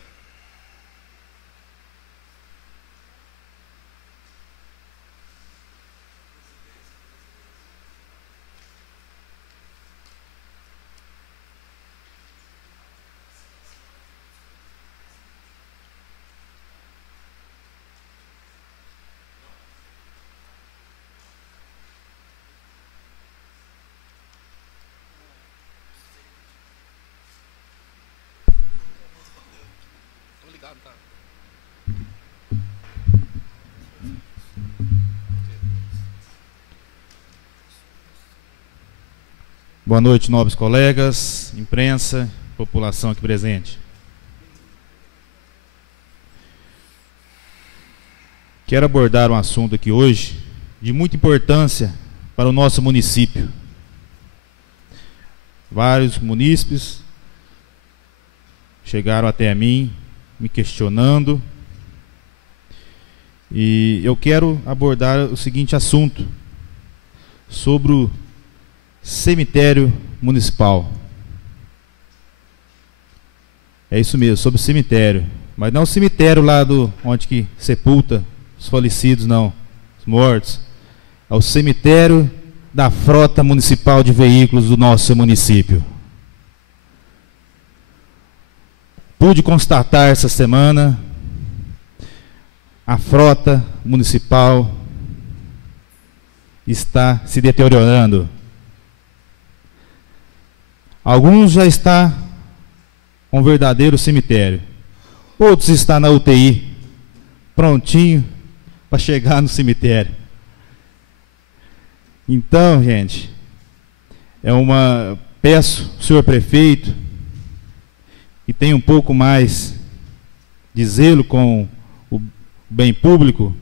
Boa noite, nobres colegas, imprensa, população aqui presente. Quero abordar um assunto aqui hoje de muita importância para o nosso município. Vários munícipes chegaram até a mim, me questionando, e eu quero abordar o seguinte assunto, sobre o cemitério municipal. É isso mesmo, sobre o cemitério. Mas não o cemitério lá onde que sepulta os falecidos, não, os mortos. É o cemitério da frota municipal de veículos do nosso município. Pude constatar essa semana a frota municipal está se deteriorando. Alguns já está um verdadeiro cemitério. Outros estão na UTI, prontinho para chegar no cemitério. Então, gente, peço ao senhor prefeito que tenha um pouco mais de zelo com o bem público,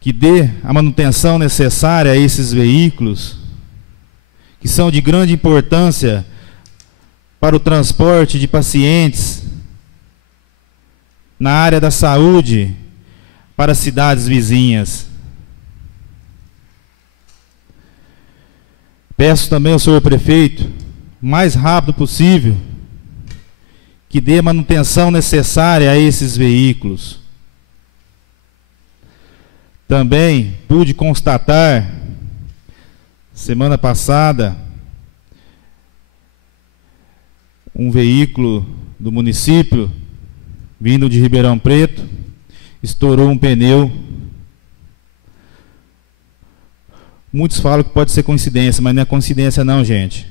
que dê a manutenção necessária a esses veículos, que são de grande importância para o transporte de pacientes na área da saúde para cidades vizinhas. Peço também ao senhor prefeito, o mais rápido possível, que dê a manutenção necessária a esses veículos. Também pude constatar semana passada, um veículo do município, vindo de Ribeirão Preto, estourou um pneu. Muitos falam que pode ser coincidência, mas não é coincidência não, gente.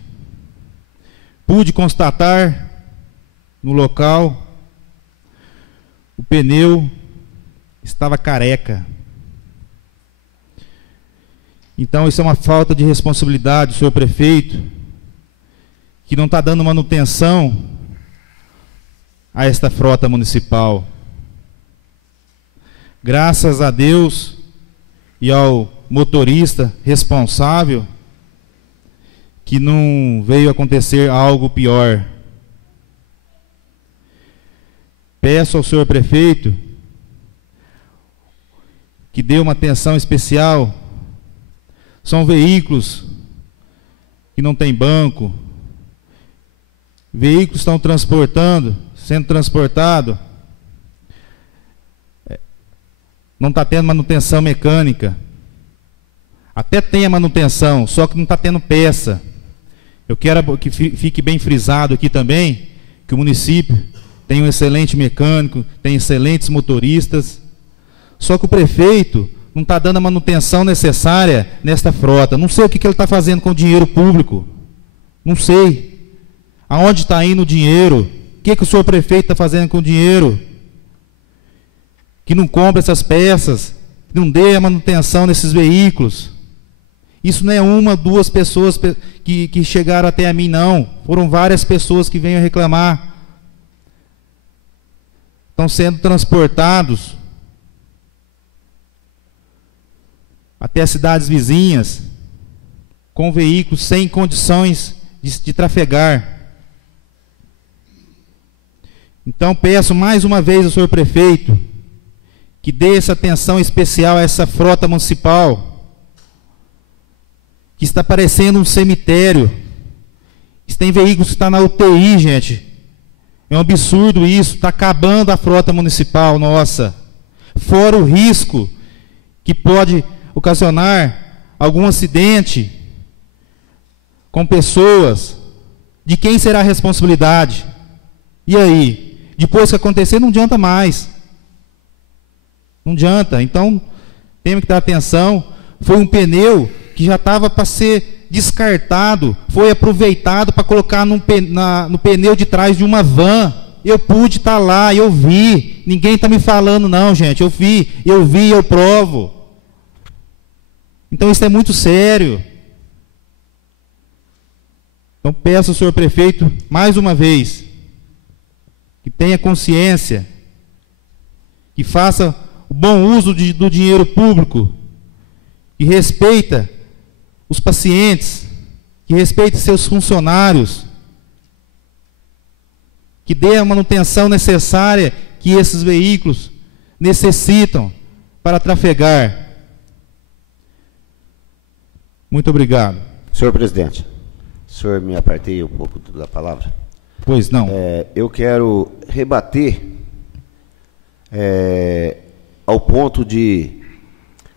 Pude constatar no local, o pneu estava careca. Então, isso é uma falta de responsabilidade do senhor prefeito, que não está dando manutenção a esta frota municipal. Graças a Deus e ao motorista responsável, que não veio acontecer algo pior. Peço ao senhor prefeito que dê uma atenção especial. São veículos que não tem banco, veículos estão sendo transportados, não está tendo manutenção mecânica. Até tem a manutenção, só que não está tendo peça. Eu quero que fique bem frisado aqui também, que o município tem um excelente mecânico, tem excelentes motoristas, só que o prefeito não está dando a manutenção necessária nesta frota. Não sei o que ele está fazendo com o dinheiro público. Não sei. Aonde está indo o dinheiro? O que o senhor prefeito está fazendo com o dinheiro? Que não compra essas peças, que não dê a manutenção nesses veículos. Isso não é uma, duas pessoas que chegaram até a mim, não. Foram várias pessoas que vêm reclamar. estão sendo transportados até cidades vizinhas com veículos sem condições de trafegar. Então peço mais uma vez ao senhor prefeito que dê essa atenção especial a essa frota municipal, que está parecendo um cemitério. Tem veículos que estão na UTI, gente. É um absurdo isso, está acabando a frota municipal nossa. Fora o risco que pode ocasionar algum acidente com pessoas. De quem será a responsabilidade? E aí? Depois que acontecer, não adianta mais. Não adianta. Então, temos que dar atenção. Foi um pneu que já estava para ser descartado, foi aproveitado para colocar no pneu de trás de uma van. Eu pude estar lá, eu vi. Ninguém está me falando não, gente. Eu vi, eu provo. Então isso é muito sério. Então peço ao senhor prefeito, mais uma vez, que tenha consciência, que faça o bom uso do dinheiro público, que respeita os pacientes, que respeite seus funcionários, que dê a manutenção necessária que esses veículos necessitam para trafegar. Muito obrigado. Senhor presidente, o senhor me apartei um pouco da palavra? Pois não. Eu quero rebater ao ponto de,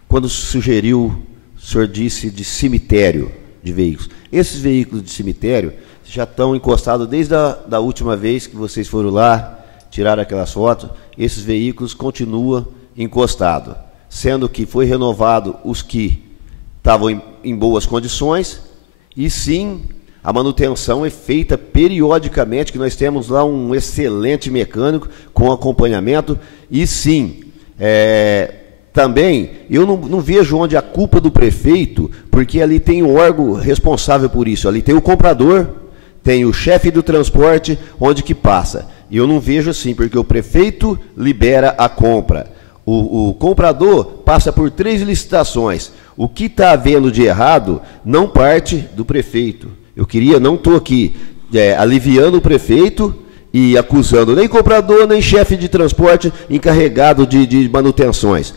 quando sugeriu, o senhor disse de cemitério de veículos. Esses veículos de cemitério já estão encostados desde a última vez que vocês foram lá, tiraram aquelas fotos. Esses veículos continuam encostados, sendo que foi renovado os que estavam em boas condições, e sim, a manutenção é feita periodicamente, que nós temos lá um excelente mecânico com acompanhamento, e sim, também, eu não vejo onde a culpa do prefeito, porque ali tem um órgão responsável por isso. Ali tem o comprador, tem o chefe do transporte, onde que passa. E eu não vejo assim, porque o prefeito libera a compra. O comprador passa por 3 licitações. O que está havendo de errado não parte do prefeito. Não estou aqui aliviando o prefeito e acusando nem comprador, nem chefe de transporte encarregado de manutenções.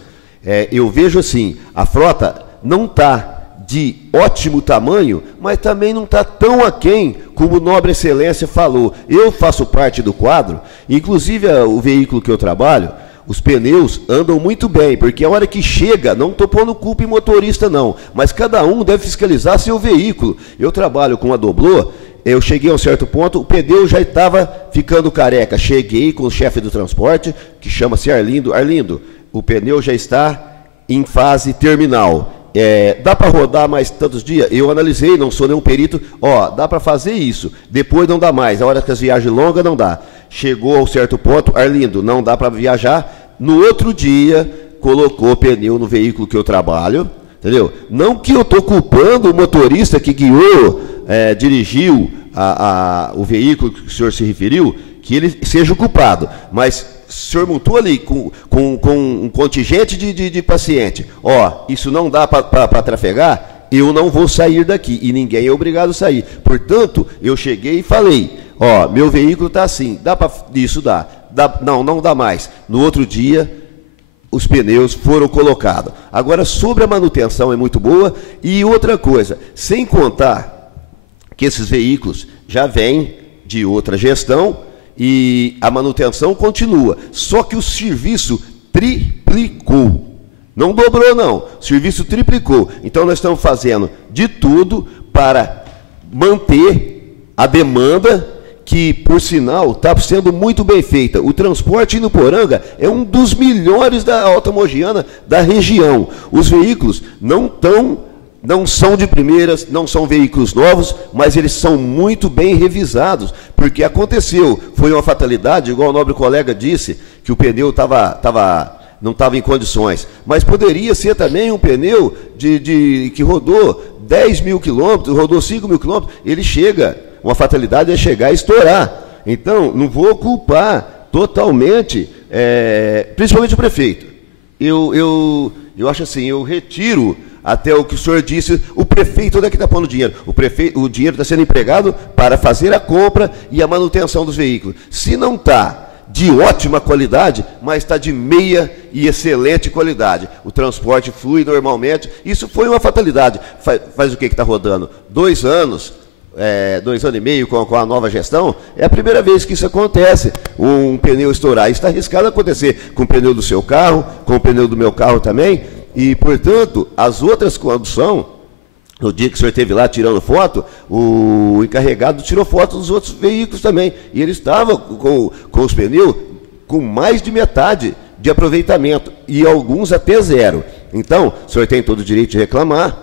Eu vejo assim, a frota não está de ótimo tamanho, mas também não está tão aquém como o Nobre Excelência falou. Eu faço parte do quadro, inclusive o veículo que eu trabalho, os pneus andam muito bem, porque a hora que chega, não estou pondo culpa em motorista não, mas cada um deve fiscalizar seu veículo. Eu trabalho com a Doblô, eu cheguei a um certo ponto, o pneu já estava ficando careca. Cheguei com o chefe do transporte, que chama-se Arlindo. Arlindo, o pneu já está em fase terminal. Dá para rodar mais tantos dias? Eu analisei, não sou nenhum perito. Dá para fazer isso. Depois não dá mais. A hora que as viagens longas não dá. Chegou a um certo ponto, Arlindo, não dá para viajar. No outro dia, colocou pneu no veículo que eu trabalho. Entendeu? Não que eu estou culpando o motorista que guiou, dirigiu o veículo que o senhor se referiu, que ele seja o culpado. Mas o senhor multou ali com um contingente de paciente. Isso não dá para trafegar, eu não vou sair daqui. E ninguém é obrigado a sair. Portanto, eu cheguei e falei, meu veículo está assim, dá para isso? Dá. Não dá mais. No outro dia, os pneus foram colocados. Agora, sobre a manutenção é muito boa. E outra coisa, sem contar que esses veículos já vêm de outra gestão, e a manutenção continua, só que o serviço triplicou. Não dobrou, não. O serviço triplicou. Então, nós estamos fazendo de tudo para manter a demanda, que, por sinal, está sendo muito bem feita. O transporte em Nuporanga é um dos melhores da Alta Mogiana, da região. Os veículos não são de primeiras, não são veículos novos, mas eles são muito bem revisados, porque aconteceu, foi uma fatalidade, igual o nobre colega disse, que o pneu não estava em condições, mas poderia ser também um pneu que rodou 10 mil quilômetros, rodou 5 mil quilômetros, ele chega, uma fatalidade é chegar e estourar. Então, não vou culpar totalmente principalmente o prefeito. Eu acho assim, eu retiro até o que o senhor disse, o prefeito, onde é que está pondo dinheiro? O dinheiro está sendo empregado para fazer a compra e a manutenção dos veículos. Se não está de ótima qualidade, mas está de meia e excelente qualidade. O transporte flui normalmente. Isso foi uma fatalidade. Faz o que está rodando? 2 anos, 2 anos e meio com a nova gestão, é a primeira vez que isso acontece, um pneu estourar. Isso está arriscado a acontecer com o pneu do seu carro, com o pneu do meu carro também, e, portanto, as outras conduções, no dia que o senhor esteve lá tirando foto, o encarregado tirou foto dos outros veículos também, e ele estava com os pneus com mais de metade de aproveitamento, e alguns até 0. Então, o senhor tem todo o direito de reclamar,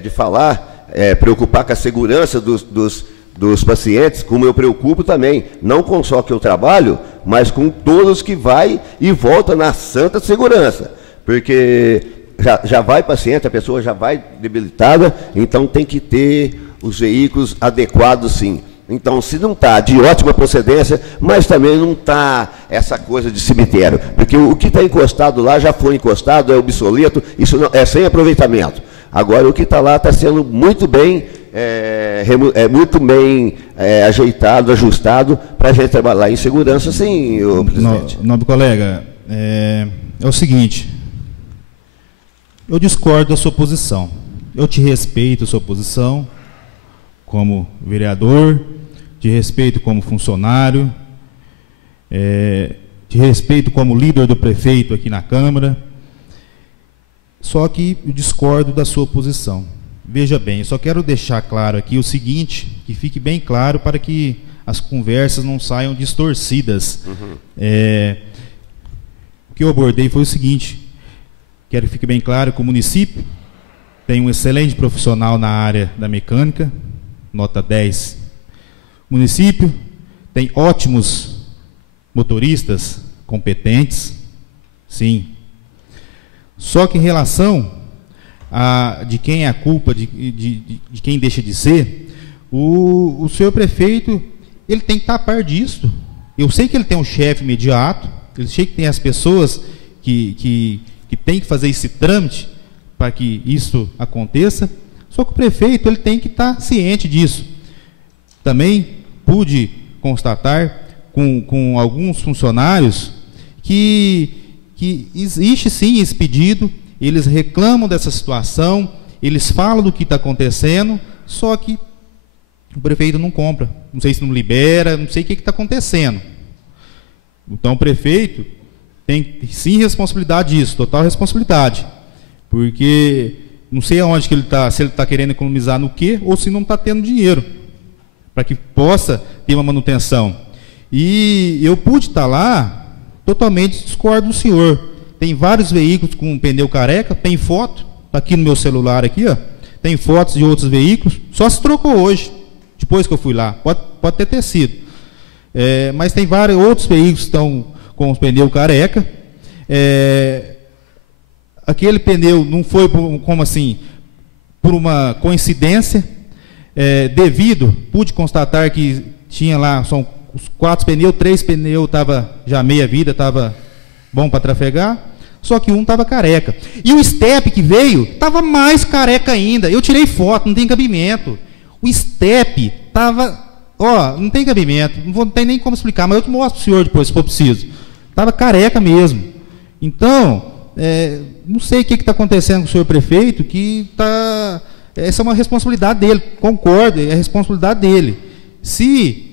de falar, preocupar com a segurança dos pacientes, como eu preocupo também, não com só que eu trabalho, mas com todos que vai e volta na santa segurança, porque já vai paciente, a pessoa já vai debilitada, então tem que ter os veículos adequados sim. Então, se não está de ótima procedência, mas também não está essa coisa de cemitério, porque o que está encostado lá já foi encostado, é obsoleto, isso não, é sem aproveitamento. Agora, o que está lá está sendo muito bem, muito bem ajeitado, ajustado, para a gente trabalhar em segurança, sim, presidente. Nobre colega, é o seguinte, eu discordo da sua posição. Eu te respeito a sua posição como vereador, te respeito como funcionário, te respeito como líder do prefeito aqui na Câmara, só que eu discordo da sua posição. Veja bem, eu só quero deixar claro aqui o seguinte, que fique bem claro para que as conversas não saiam distorcidas. O que eu abordei foi o seguinte, quero que fique bem claro que o município tem um excelente profissional na área da mecânica, nota 10. O município tem ótimos motoristas competentes, sim. Só que em relação de quem é a culpa, de quem deixa de ser, o senhor prefeito, ele tem que estar a par disso. Eu sei que ele tem um chefe imediato, eu sei que tem as pessoas que tem que fazer esse trâmite para que isso aconteça, só que o prefeito ele tem que estar ciente disso. Também pude constatar com alguns funcionários que existe sim esse pedido, eles reclamam dessa situação, eles falam do que está acontecendo, só que o prefeito não compra, não sei se não libera, não sei o que está acontecendo. Então o prefeito tem sim responsabilidade disso, total responsabilidade, porque não sei aonde que ele está, se ele está querendo economizar no quê, ou se não está tendo dinheiro, para que possa ter uma manutenção. E eu pude estar lá, totalmente discordo do senhor. Tem vários veículos com pneu careca, tem foto, está aqui no meu celular, aqui, ó, tem fotos de outros veículos, só se trocou hoje, depois que eu fui lá, pode ter sido. Mas tem vários outros veículos que estão com os pneus careca. Aquele pneu não foi, como assim, por uma coincidência, pude constatar que tinha lá, são os 4 pneus, 3 pneus estava já meia vida, estava bom para trafegar, só que um estava careca. E o step que veio estava mais careca ainda. Eu tirei foto, não tem cabimento. O step estava, não tem cabimento, não tem nem como explicar, mas eu te mostro para o senhor depois, se for preciso. Estava careca mesmo. Então, não sei o que está acontecendo com o senhor prefeito, que está... Essa é uma responsabilidade dele, concordo, é a responsabilidade dele. Se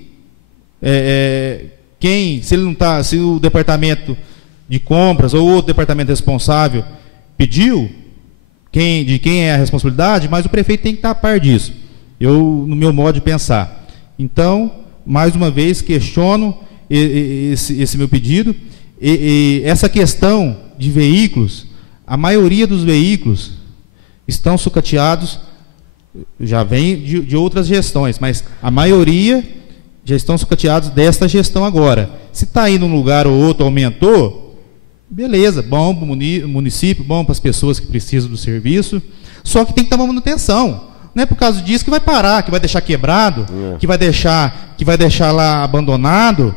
ele não está, se o departamento de compras ou outro departamento responsável pediu, de quem é a responsabilidade, mas o prefeito tem que estar a par disso. No meu modo de pensar. Então, mais uma vez, questiono esse meu pedido. Essa questão de veículos, a maioria dos veículos estão sucateados, já vem de outras gestões, mas a maioria já estão sucateados desta gestão agora. Se está aí num lugar ou outro, aumentou, beleza, bom para o município, bom para as pessoas que precisam do serviço, só que tem que ter uma manutenção. Não é por causa disso que vai parar, que vai deixar quebrado, que vai deixar lá abandonado.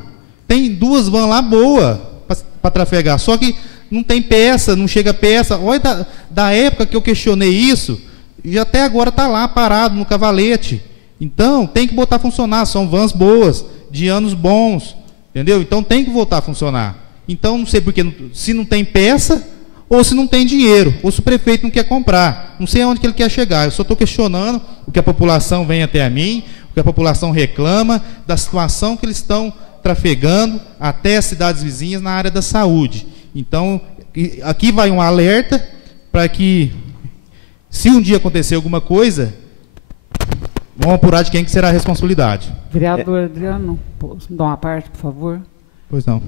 Tem 2 vans lá boa, para trafegar. Só que não tem peça, não chega peça. Olha, da época que eu questionei isso, e até agora está lá parado no cavalete. Então, tem que botar a funcionar. São vans boas, de anos bons, entendeu? Então, tem que voltar a funcionar. Então, não sei porque, se não tem peça, ou se não tem dinheiro, ou se o prefeito não quer comprar. Não sei aonde que ele quer chegar. Eu só estou questionando o que a população vem até a mim, o que a população reclama, da situação que eles estão trafegando até as cidades vizinhas na área da saúde. Então, aqui vai um alerta para que, se um dia acontecer alguma coisa, vamos apurar de quem que será a responsabilidade. Vereador Adriano, dá uma parte, por favor. Pois não.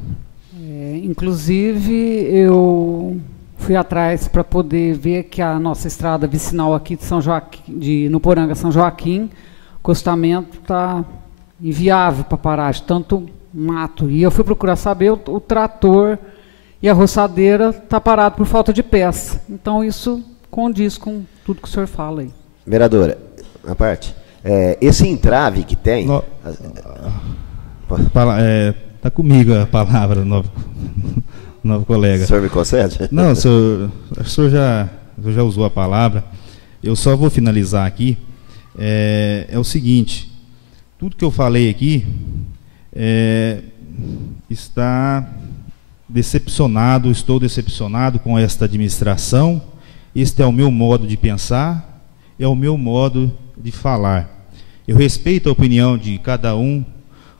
Inclusive, eu fui atrás para poder ver que a nossa estrada vicinal aqui de São Joaquim, de Nuporanga, São Joaquim, o acostamento está inviável para parar, de tanto mato. E eu fui procurar saber, o trator e a roçadeira está parado por falta de peça. Então, isso condiz com tudo que o senhor fala aí. Vereadora, a parte, esse entrave que tem... Está comigo a palavra, novo colega. O senhor me concede? Não, o senhor já usou a palavra. Eu só vou finalizar aqui. É o seguinte, tudo que eu falei aqui estou decepcionado com esta administração. Este é o meu modo de pensar, é o meu modo de falar. Eu respeito a opinião de cada um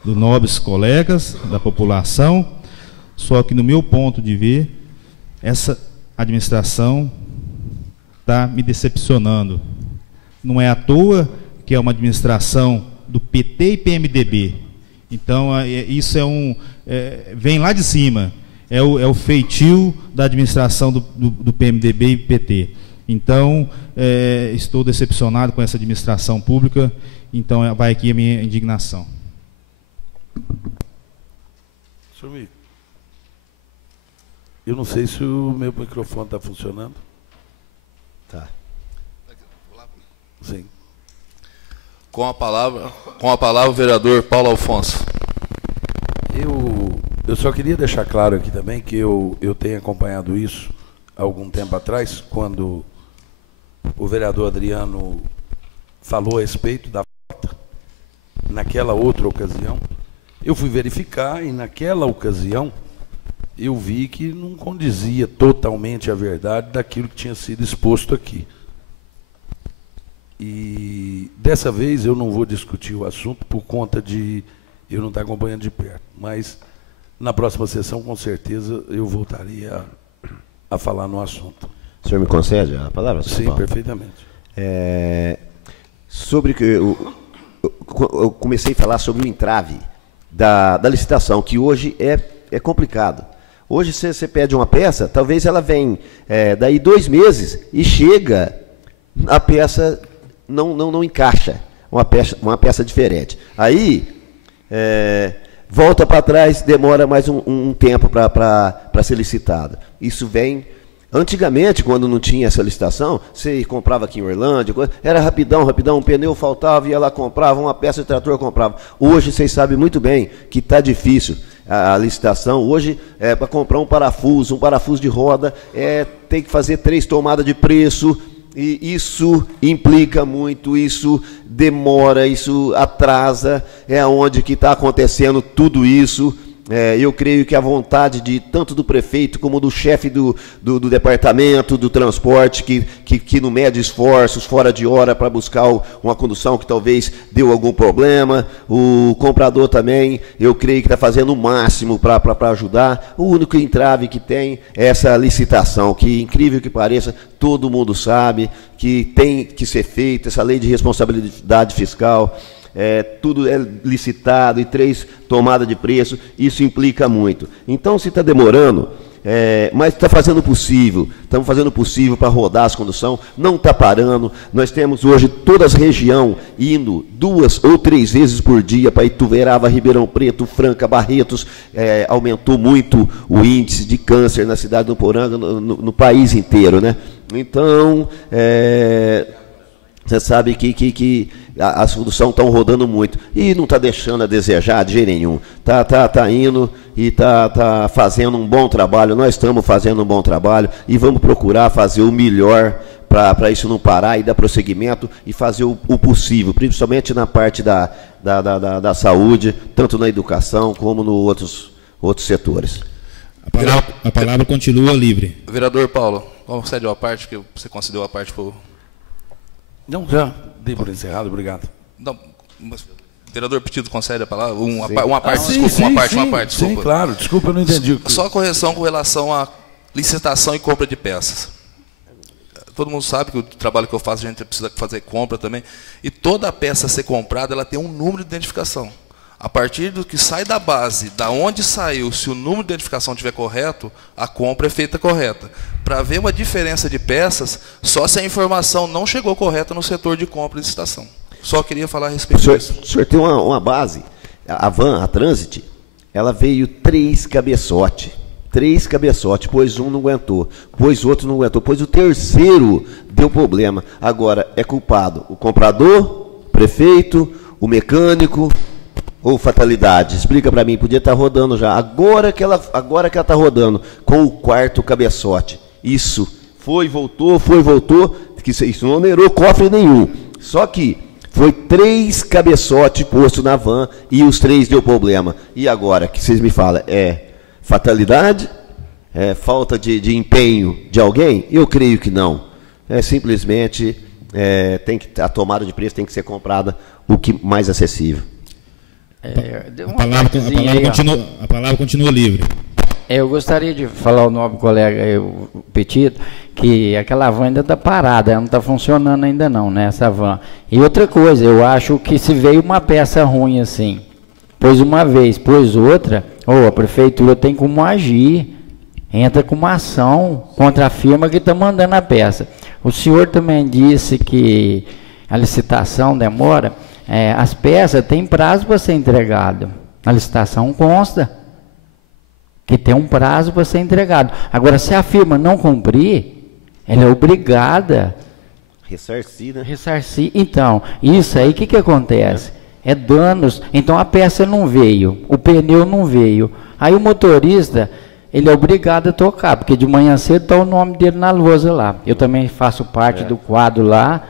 dos nobres colegas da população, só que no meu ponto de ver, essa administração está me decepcionando. Não é à toa que é uma administração do PT e PMDB. Então, isso vem lá de cima. É o feitio da administração do PMDB e PT. Então, estou decepcionado com essa administração pública. Então, vai aqui a minha indignação. Senhor Mico, eu não sei se o meu microfone está funcionando. Tá. Sim. Com a palavra o vereador Paulo Alfonso. Eu só queria deixar claro aqui também que eu tenho acompanhado isso há algum tempo atrás, quando o vereador Adriano falou a respeito da falta, naquela outra ocasião. Eu fui verificar e naquela ocasião eu vi que não condizia totalmente a verdade daquilo que tinha sido exposto aqui. E dessa vez eu não vou discutir o assunto por conta de eu não estar acompanhando de perto, mas na próxima sessão com certeza eu voltaria a falar no assunto. O senhor me concede a palavra? Sim, Paulo? Perfeitamente. Sobre que eu comecei a falar sobre o entrave da licitação, que hoje é complicado. Hoje você pede uma peça, talvez ela vem daí 2 meses e chega, a peça não encaixa, uma peça diferente. Aí, volta para trás, demora mais um tempo para ser licitada. Isso vem... Antigamente, quando não tinha essa licitação, você comprava aqui em Orlândia, era rapidão, um pneu faltava, ia lá, comprava, uma peça de trator comprava. Hoje, vocês sabem muito bem que está difícil a licitação. Hoje, para comprar um parafuso de roda, tem que fazer 3 tomadas de preço, e isso implica muito, isso demora, isso atrasa, é onde que está acontecendo tudo isso. Eu creio que a vontade tanto do prefeito como do chefe do departamento do transporte, que não mede esforços fora de hora para buscar uma condução que talvez deu algum problema, o comprador também, eu creio que está fazendo o máximo para ajudar. O único entrave que tem é essa licitação, que, incrível que pareça, todo mundo sabe que tem que ser feita, essa lei de responsabilidade fiscal. Tudo é licitado e 3 tomadas de preço, isso implica muito. Então, se está demorando, mas está fazendo o possível, estamos fazendo o possível para rodar as conduções, não está parando. Nós temos hoje toda a região indo 2 ou 3 vezes por dia para Ituverava, Ribeirão Preto, Franca, Barretos. Aumentou muito o índice de câncer na cidade do Nuporanga, no país inteiro, né? Então, Você sabe que a solução estão rodando muito e não está deixando a desejar de jeito nenhum. Tá indo e tá fazendo um bom trabalho. Nós estamos fazendo um bom trabalho e vamos procurar fazer o melhor para isso não parar e dar prosseguimento e fazer o possível, principalmente na parte da saúde, tanto na educação como nos outros setores. A palavra continua livre. Vereador Paulo, concede a parte que você concedeu a parte por... Não, já dei por encerrado, obrigado. Não, vereador Petido concede a palavra? Uma parte, desculpa. Sim, claro, desculpa, eu não entendi. Só a correção com relação à licitação e compra de peças. Todo mundo sabe que o trabalho que eu faço, a gente precisa fazer compra também. E toda peça a ser comprada, ela tem um número de identificação. A partir do que sai da base, da onde saiu, se o número de identificação estiver correto, a compra é feita correta. Para ver uma diferença de peças, só se a informação não chegou correta no setor de compra e licitação. Só queria falar a respeito disso. O senhor tem uma base, a van, a Transit, ela veio 3 cabeçotes. 3 cabeçotes, pois um não aguentou, pois outro não aguentou, pois o terceiro deu problema. Agora, é culpado o comprador, o prefeito, o mecânico ou fatalidade? Explica para mim, podia estar rodando já. Agora que ela está rodando com o 4º cabeçote. Isso foi, voltou, que isso não onerou cofre nenhum. Só que foi 3 cabeçotes postos na van e os 3 deu problema. E agora, que vocês me falam, é fatalidade? É falta de empenho de alguém? Eu creio que não. É simplesmente a tomada de preço tem que ser comprada o que mais acessível. A palavra continua livre. Eu gostaria de falar ao nobre colega o Petito, que aquela van ainda está parada, ela não está funcionando ainda não, né, essa van. E outra coisa, eu acho que se veio uma peça ruim assim, pôs uma vez, pôs outra, a prefeitura tem como agir, entra com uma ação contra a firma que está mandando a peça. O senhor também disse que a licitação demora, as peças têm prazo para ser entregado, a licitação consta que tem um prazo para ser entregado. Agora, se a firma não cumprir, ela é obrigada ressarcir, né? Ressarcir. Então, isso aí, o que acontece? É danos. Então, a peça não veio, o pneu não veio. Aí o motorista, ele é obrigado a tocar, porque de manhã cedo está o nome dele na lousa lá. Eu também faço parte do quadro lá.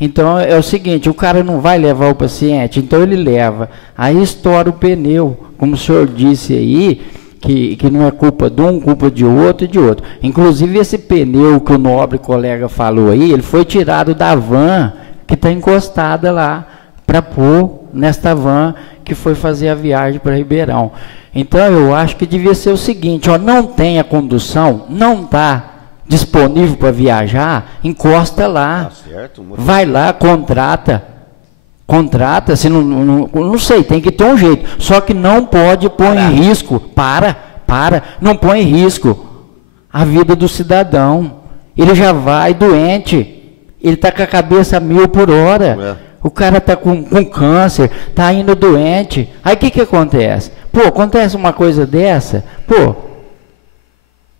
Então, é o seguinte, o cara não vai levar o paciente, então ele leva. Aí estoura o pneu, como o senhor disse aí, que não é culpa de um, culpa de outro e de outro. Inclusive, esse pneu que o nobre colega falou aí, ele foi tirado da van que está encostada lá, para pôr nesta van que foi fazer a viagem para Ribeirão. Então, eu acho que devia ser o seguinte, não tem a condução, não está disponível para viajar, encosta lá, vai lá, contrata, se não sei, tem que ter um jeito, só que não pode pôr em risco, não põe em risco a vida do cidadão, ele já vai doente, ele está com a cabeça 1000 por hora, o cara está com câncer, está indo doente, aí o que acontece? Acontece uma coisa dessa, o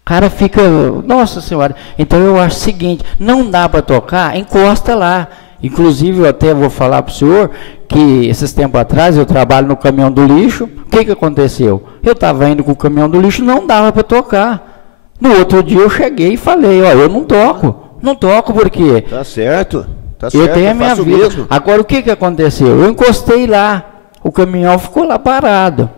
cara fica, nossa senhora, então eu acho o seguinte, não dá para tocar, encosta lá. Inclusive, eu até vou falar para o senhor que esses tempos atrás eu trabalho no caminhão do lixo. O que aconteceu? Eu estava indo com o caminhão do lixo, não dava para tocar. No outro dia eu cheguei e falei, eu não toco porque... Tá certo, eu tenho a minha vida. Mesmo. Agora, o que aconteceu? Eu encostei lá, o caminhão ficou lá parado.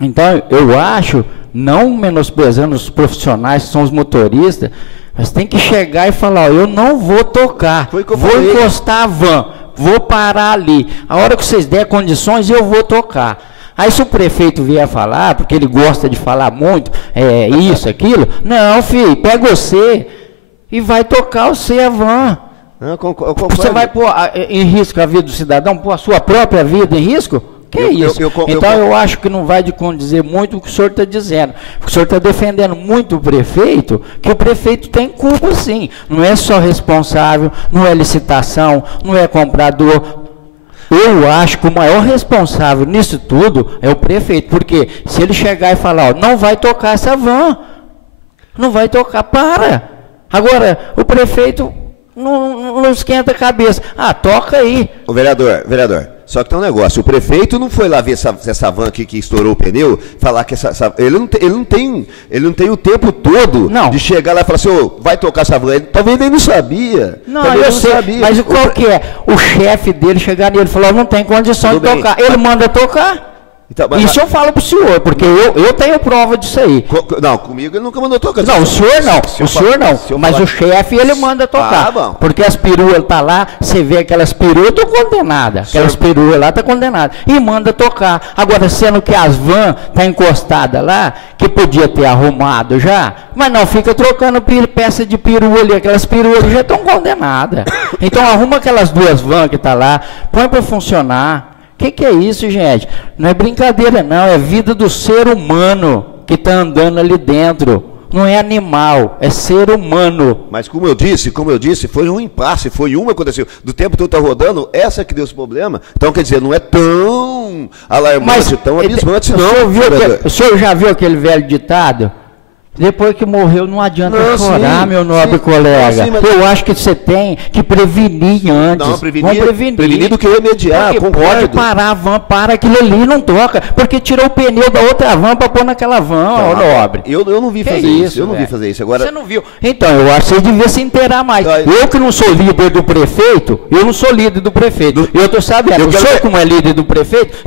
Então, eu acho, não menosprezando os profissionais que são os motoristas, mas tem que chegar e falar, eu não vou tocar, vou encostar a van, vou parar ali. A hora que vocês der condições, eu vou tocar. Aí se o prefeito vier falar, porque ele gosta de falar muito, isso, aquilo, não, filho, pega você e vai tocar você a van. Não, você vai pôr em risco a vida do cidadão, pôr a sua própria vida em risco? Que isso? Então eu acho que não vai de condizer muito o que o senhor está dizendo. O senhor está defendendo muito o prefeito, que o prefeito tem culpa sim. Não é só responsável, não é licitação, não é comprador. Eu acho que o maior responsável nisso tudo é o prefeito, porque se ele chegar e falar, não vai tocar essa van, não vai tocar, para. Agora, o prefeito não esquenta a cabeça. Ah, toca aí. Ô, vereador, só que tem um negócio, o prefeito não foi lá ver essa van aqui que estourou o pneu, falar que ele não tem o tempo todo de chegar lá e falar assim, ô, vai tocar essa van. Talvez ele não sabia. Não, eu sei, sabia. Mas qual que é? O chefe dele chegar nele e falou, não tem condição de tocar. Ele manda tocar. Então, isso eu falo pro senhor, porque eu tenho prova disso aí. Não, comigo ele nunca mandou tocar. Não, o senhor não. Mas o chefe ele manda tocar. Bom. Porque as peruas tá lá, você vê aquelas peruas, estão condenadas. Aquelas peruas lá estão condenadas. E manda tocar. Agora, sendo que as vans tá encostadas lá, que podia ter arrumado já, mas não, fica trocando peça de perua ali, aquelas peruas já estão condenadas. Então arruma aquelas duas vans que tá lá, põe para funcionar. Que é isso, gente? Não é brincadeira, não. É vida do ser humano que está andando ali dentro. Não é animal, é ser humano. Mas como eu disse, foi um impasse, foi uma que aconteceu. Do tempo todo está rodando, essa que deu esse problema. Então, quer dizer, não é tão alarmante, tão abismante, não. O senhor já viu aquele velho ditado? Depois que morreu, não adianta chorar, meu nobre colega. Eu acho que você tem que prevenir antes. Não, prevenir do que remediar, porque concordo. Pode parar a van, para aquilo ali, não toca. Porque tirou o pneu da outra van para pôr naquela van, ó, nobre. Eu não vi fazer isso. Eu não vi fazer isso. Agora... Você não viu? Então, eu acho que você devia se inteirar mais. Eu que não sou líder do prefeito, eu estou sabendo. O senhor, como é líder do prefeito,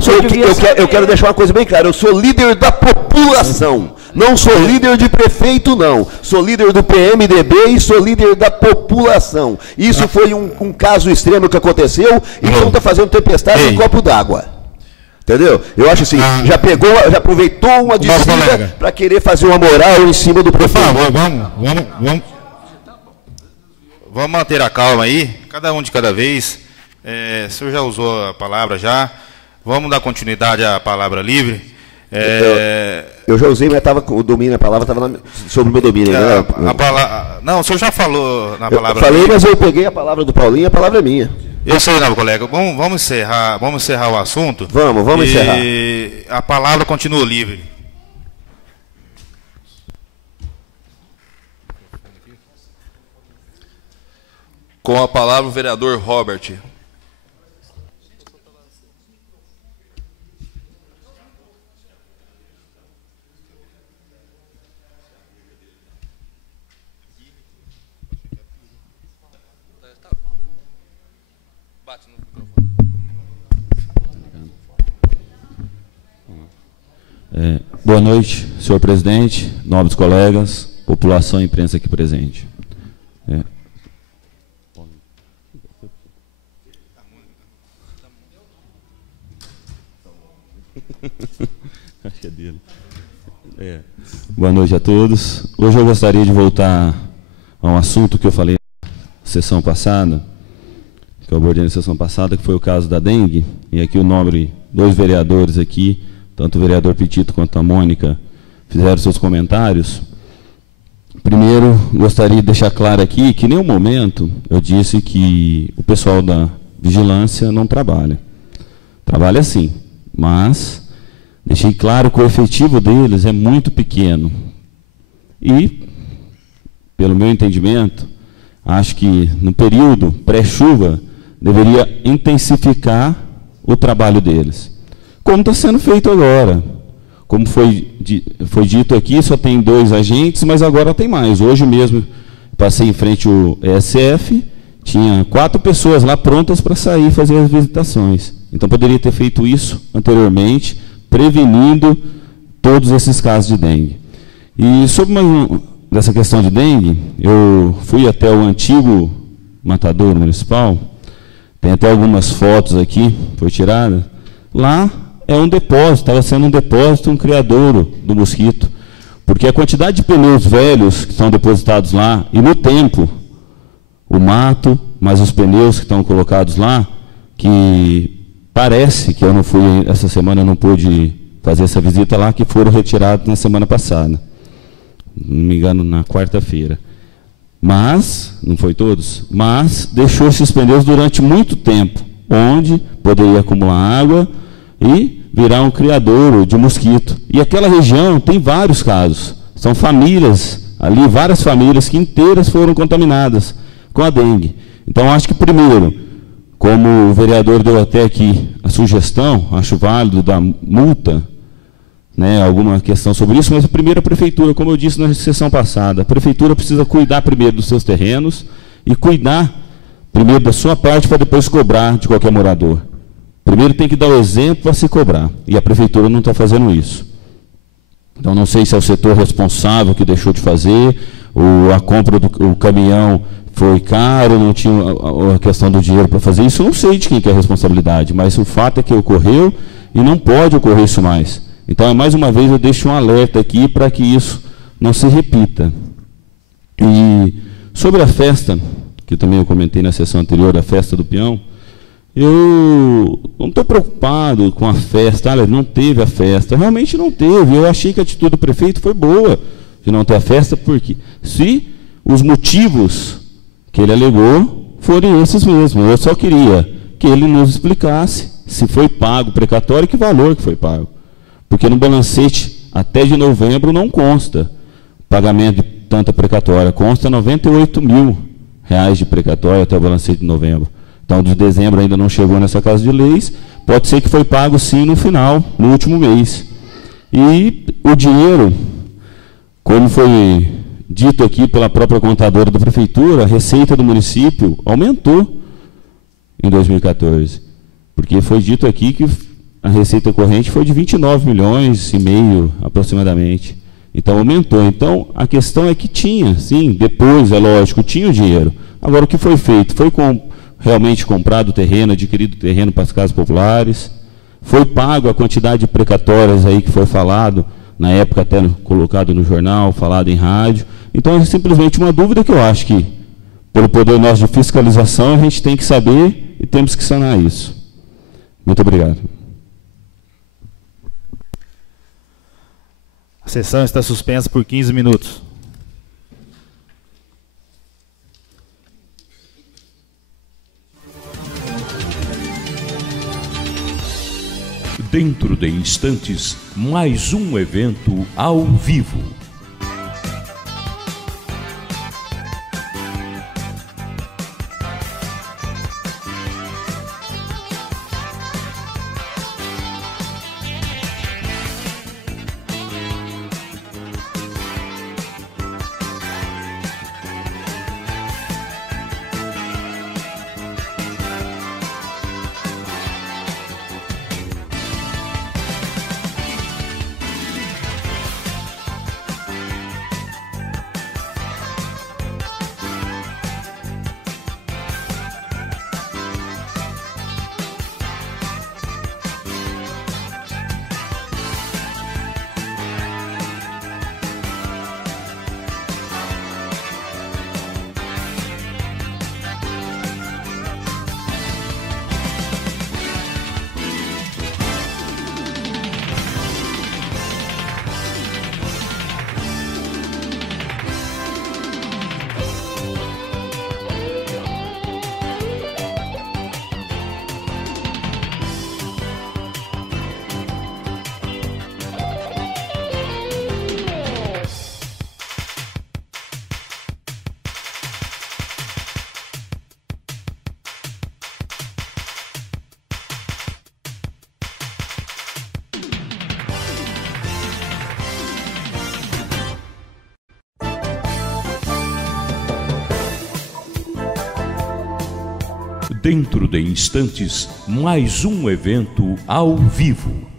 eu quero deixar uma coisa bem clara. Eu sou líder da população. Não sou líder de prefeito, não. Sou líder do PMDB e sou líder da população. Isso foi um caso extremo que aconteceu e não está fazendo tempestade em copo d'água. Entendeu? Eu acho assim, já aproveitou uma descida para querer fazer uma moral em cima do prefeito. Por favor, vamos manter a calma aí, cada um de cada vez. O senhor já usou a palavra já. Vamos dar continuidade à palavra livre. Eu já usei, mas estava com o domínio, a palavra estava sobre o meu domínio. Não, o senhor já falou na palavra. Eu falei, mas eu peguei a palavra do Paulinho, a palavra é minha. Eu sei, não, colega. Vamos encerrar o assunto. Vamos encerrar. E a palavra continua livre. Com a palavra o vereador Robert. Boa noite, senhor presidente, nobres colegas, população e imprensa aqui presente. Acho que é dele. Boa noite a todos. Hoje eu gostaria de voltar a um assunto que eu falei na sessão passada, que eu abordei na sessão passada, que foi o caso da dengue, e aqui o nobre, dois vereadores aqui, tanto o vereador Petito quanto a Mônica, fizeram seus comentários. Primeiro, gostaria de deixar claro aqui que em nenhum momento eu disse que o pessoal da vigilância não trabalha. Trabalha sim, mas deixei claro que o efetivo deles é muito pequeno. E, pelo meu entendimento, acho que no período pré-chuva deveria intensificar o trabalho deles. Como está sendo feito agora. Como foi dito aqui, só tem 2 agentes, mas agora tem mais. Hoje mesmo passei em frente ao ESF, tinha 4 pessoas lá prontas para sair e fazer as visitações. Então poderia ter feito isso anteriormente, prevenindo todos esses casos de dengue. E sobre dessa questão de dengue, eu fui até o antigo matadouro municipal, tem até algumas fotos aqui, foi tirada. Lá é um depósito, estava sendo um depósito, um criadouro do mosquito. Porque a quantidade de pneus velhos que estão depositados lá, e no tempo, o mato, mas os pneus que estão colocados lá, que parece que eu não fui, essa semana eu não pude fazer essa visita lá, que foram retirados na semana passada. Não me engano, na quarta-feira. Mas, não foi todos, mas deixou esses pneus durante muito tempo, onde poderia acumular água e virar um criadouro de mosquito. E aquela região tem vários casos. São famílias, ali várias famílias que inteiras foram contaminadas. com a dengue. Então, acho que, primeiro, como o vereador deu até aqui a sugestão, acho válido da multa, né, alguma questão sobre isso, mas primeiro a prefeitura, como eu disse na sessão passada, a prefeitura precisa cuidar primeiro dos seus terrenos e cuidar primeiro da sua parte para depois cobrar de qualquer morador. Primeiro tem que dar o exemplo para se cobrar, e a prefeitura não está fazendo isso. Então, não sei se é o setor responsável que deixou de fazer, ou a compra do caminhão foi caro, não tinha a questão do dinheiro para fazer isso, eu não sei de quem que é a responsabilidade, mas o fato é que ocorreu e não pode ocorrer isso mais. Então, mais uma vez, eu deixo um alerta aqui para que isso não se repita. E sobre a festa, que também eu comentei na sessão anterior, a festa do peão, eu não estou preocupado com a festa. Olha, não teve a festa, realmente não teve. Eu achei que a atitude do prefeito foi boa de não ter a festa, porque se os motivos que ele alegou forem esses mesmos, eu só queria que ele nos explicasse se foi pago o precatório e que valor que foi pago. Porque no balancete até de novembro não consta pagamento de tanta precatória, consta R$98 mil de precatória até o balancete de novembro. Então, de dezembro ainda não chegou nessa Casa de Leis, pode ser que foi pago sim no final, no último mês. E o dinheiro, como foi dito aqui pela própria contadora da prefeitura, a receita do município aumentou em 2014, porque foi dito aqui que a receita corrente foi de 29 milhões e meio aproximadamente. Então aumentou. Então a questão é que tinha, sim, depois, é lógico, tinha o dinheiro. Agora o que foi feito? Foi realmente comprado o terreno, adquirido o terreno para as casas populares, foi pago a quantidade de precatórias aí que foi falado, na época até colocado no jornal, falado em rádio. Então é simplesmente uma dúvida que eu acho que, pelo poder nosso de fiscalização, a gente tem que saber e temos que sanar isso. Muito obrigado. A sessão está suspensa por 15 minutos. Dentro de instantes, mais um evento ao vivo. Dentro de instantes, mais um evento ao vivo.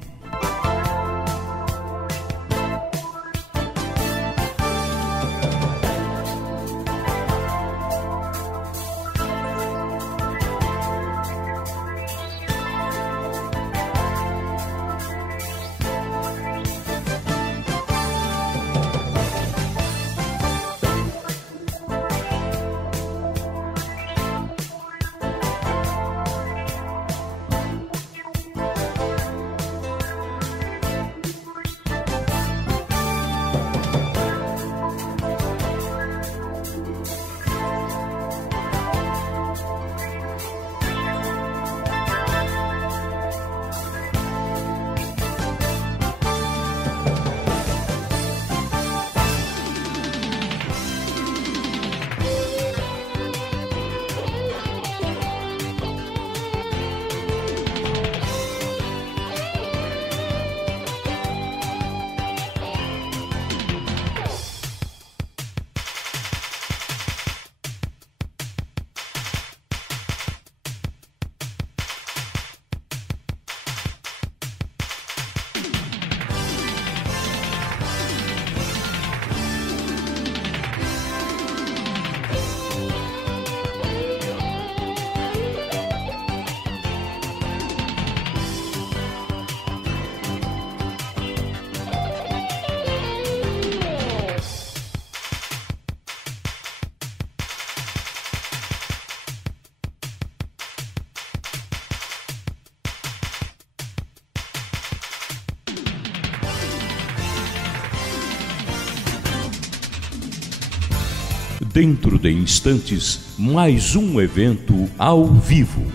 Dentro de instantes, mais um evento ao vivo.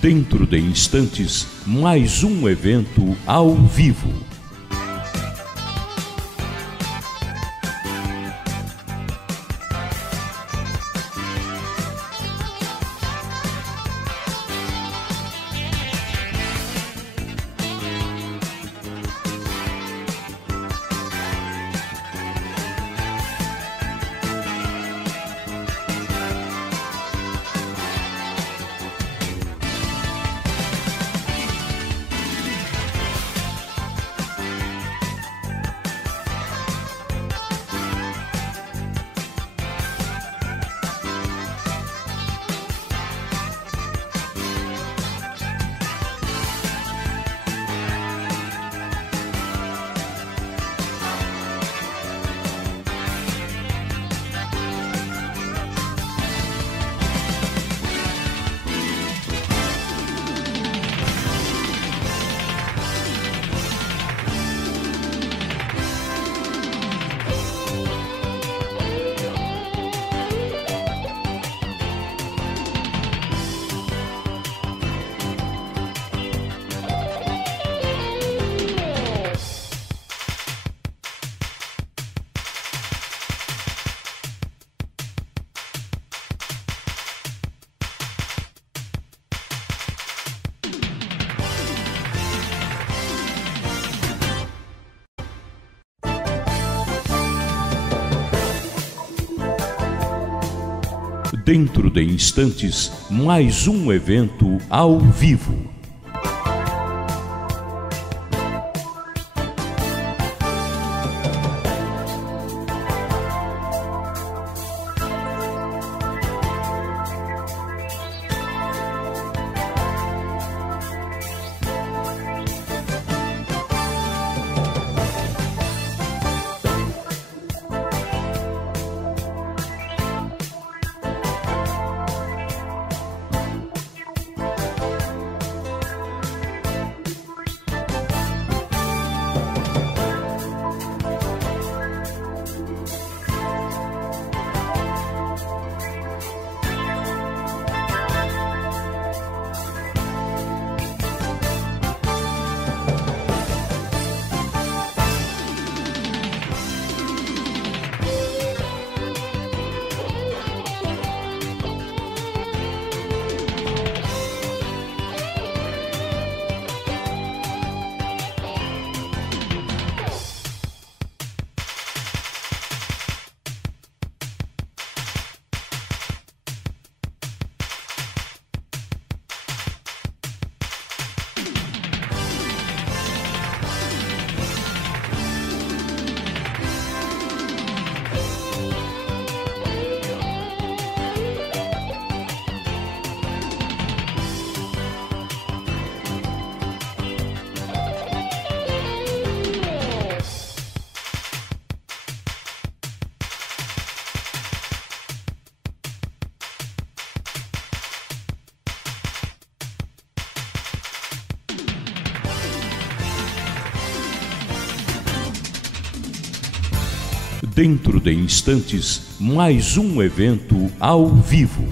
Dentro de instantes, mais um evento ao vivo. Dentro de instantes, mais um evento ao vivo. Dentro de instantes, mais um evento ao vivo.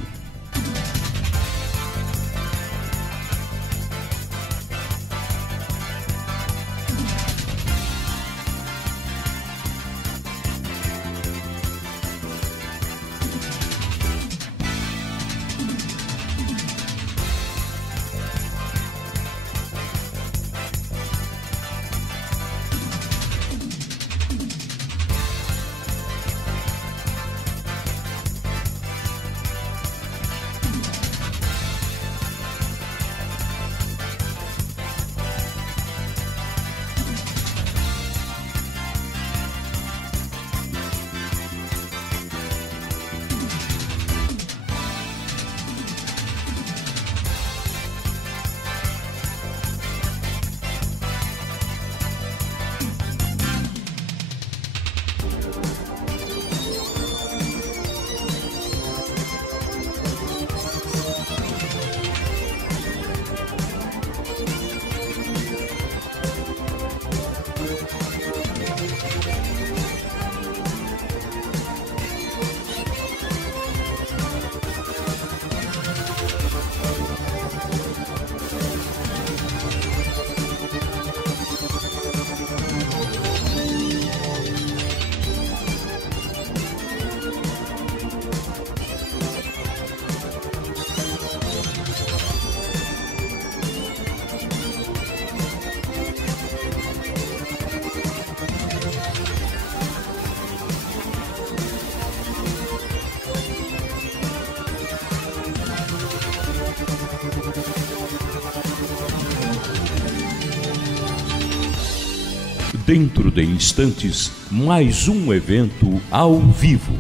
Dentro de instantes, mais um evento ao vivo.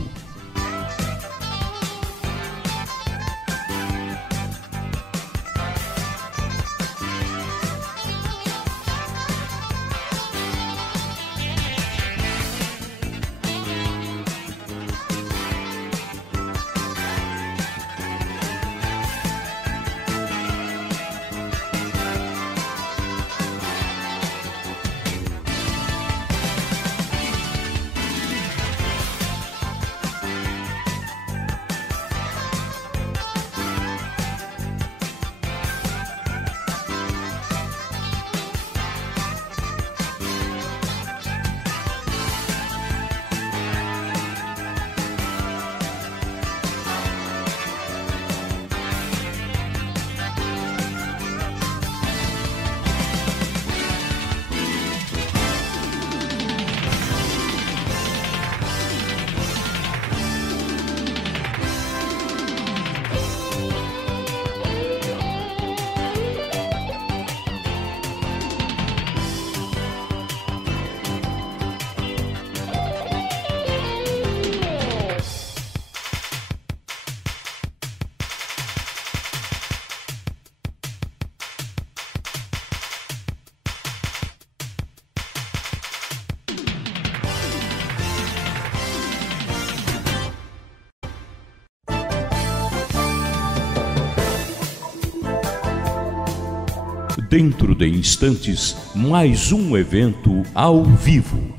Dentro de instantes, mais um evento ao vivo.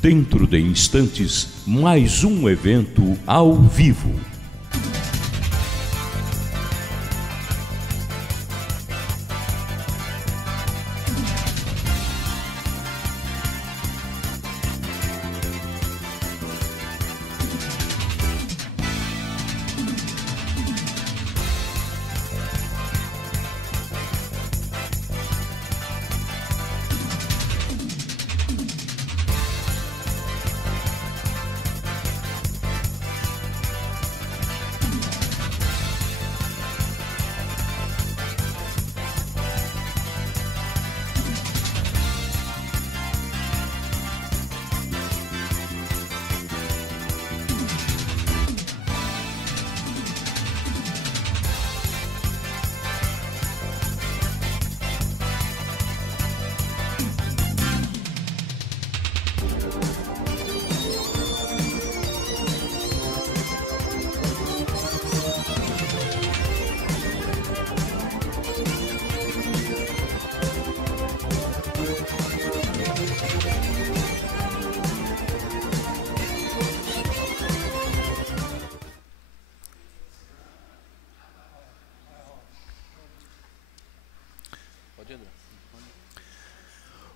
Dentro de instantes, mais um evento ao vivo.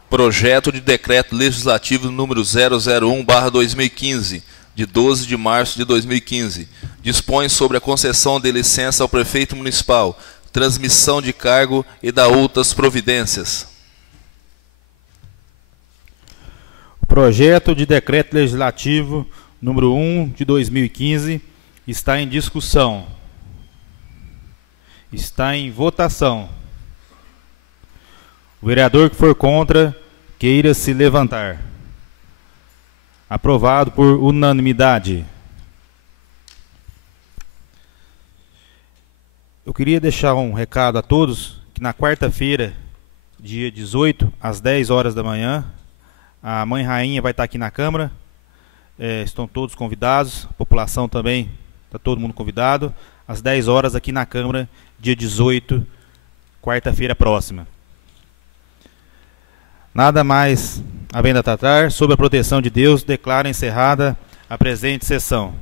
Projeto de Decreto Legislativo número 001/2015, de 12 de março de 2015. Dispõe sobre a concessão de licença ao prefeito municipal, transmissão de cargo e da outras providências. O projeto de Decreto Legislativo número 1 de 2015 está em discussão. Está em votação. O vereador que for contra, queira se levantar. Aprovado por unanimidade. Eu queria deixar um recado a todos, que na quarta-feira, dia 18, às 10 horas da manhã, a Mãe Rainha vai estar aqui na Câmara. Estão todos convidados, a população também, está todo mundo convidado, às 10 horas aqui na Câmara, dia 18, quarta-feira próxima. Nada mais havendo a tratar, sob a proteção de Deus, declaro encerrada a presente sessão.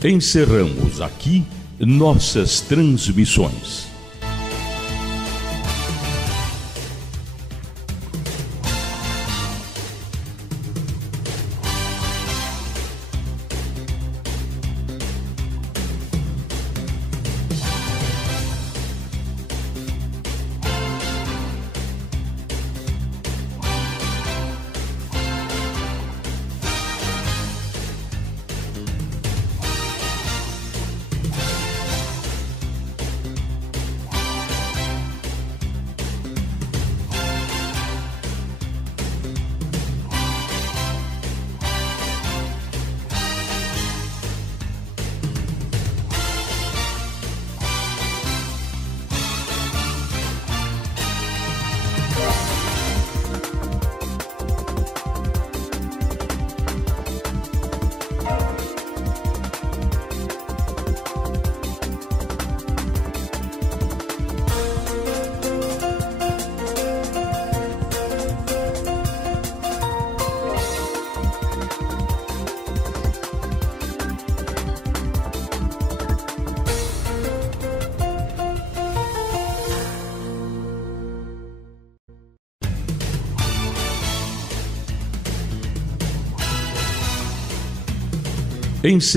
Encerramos aqui nossas transmissões. encerramos.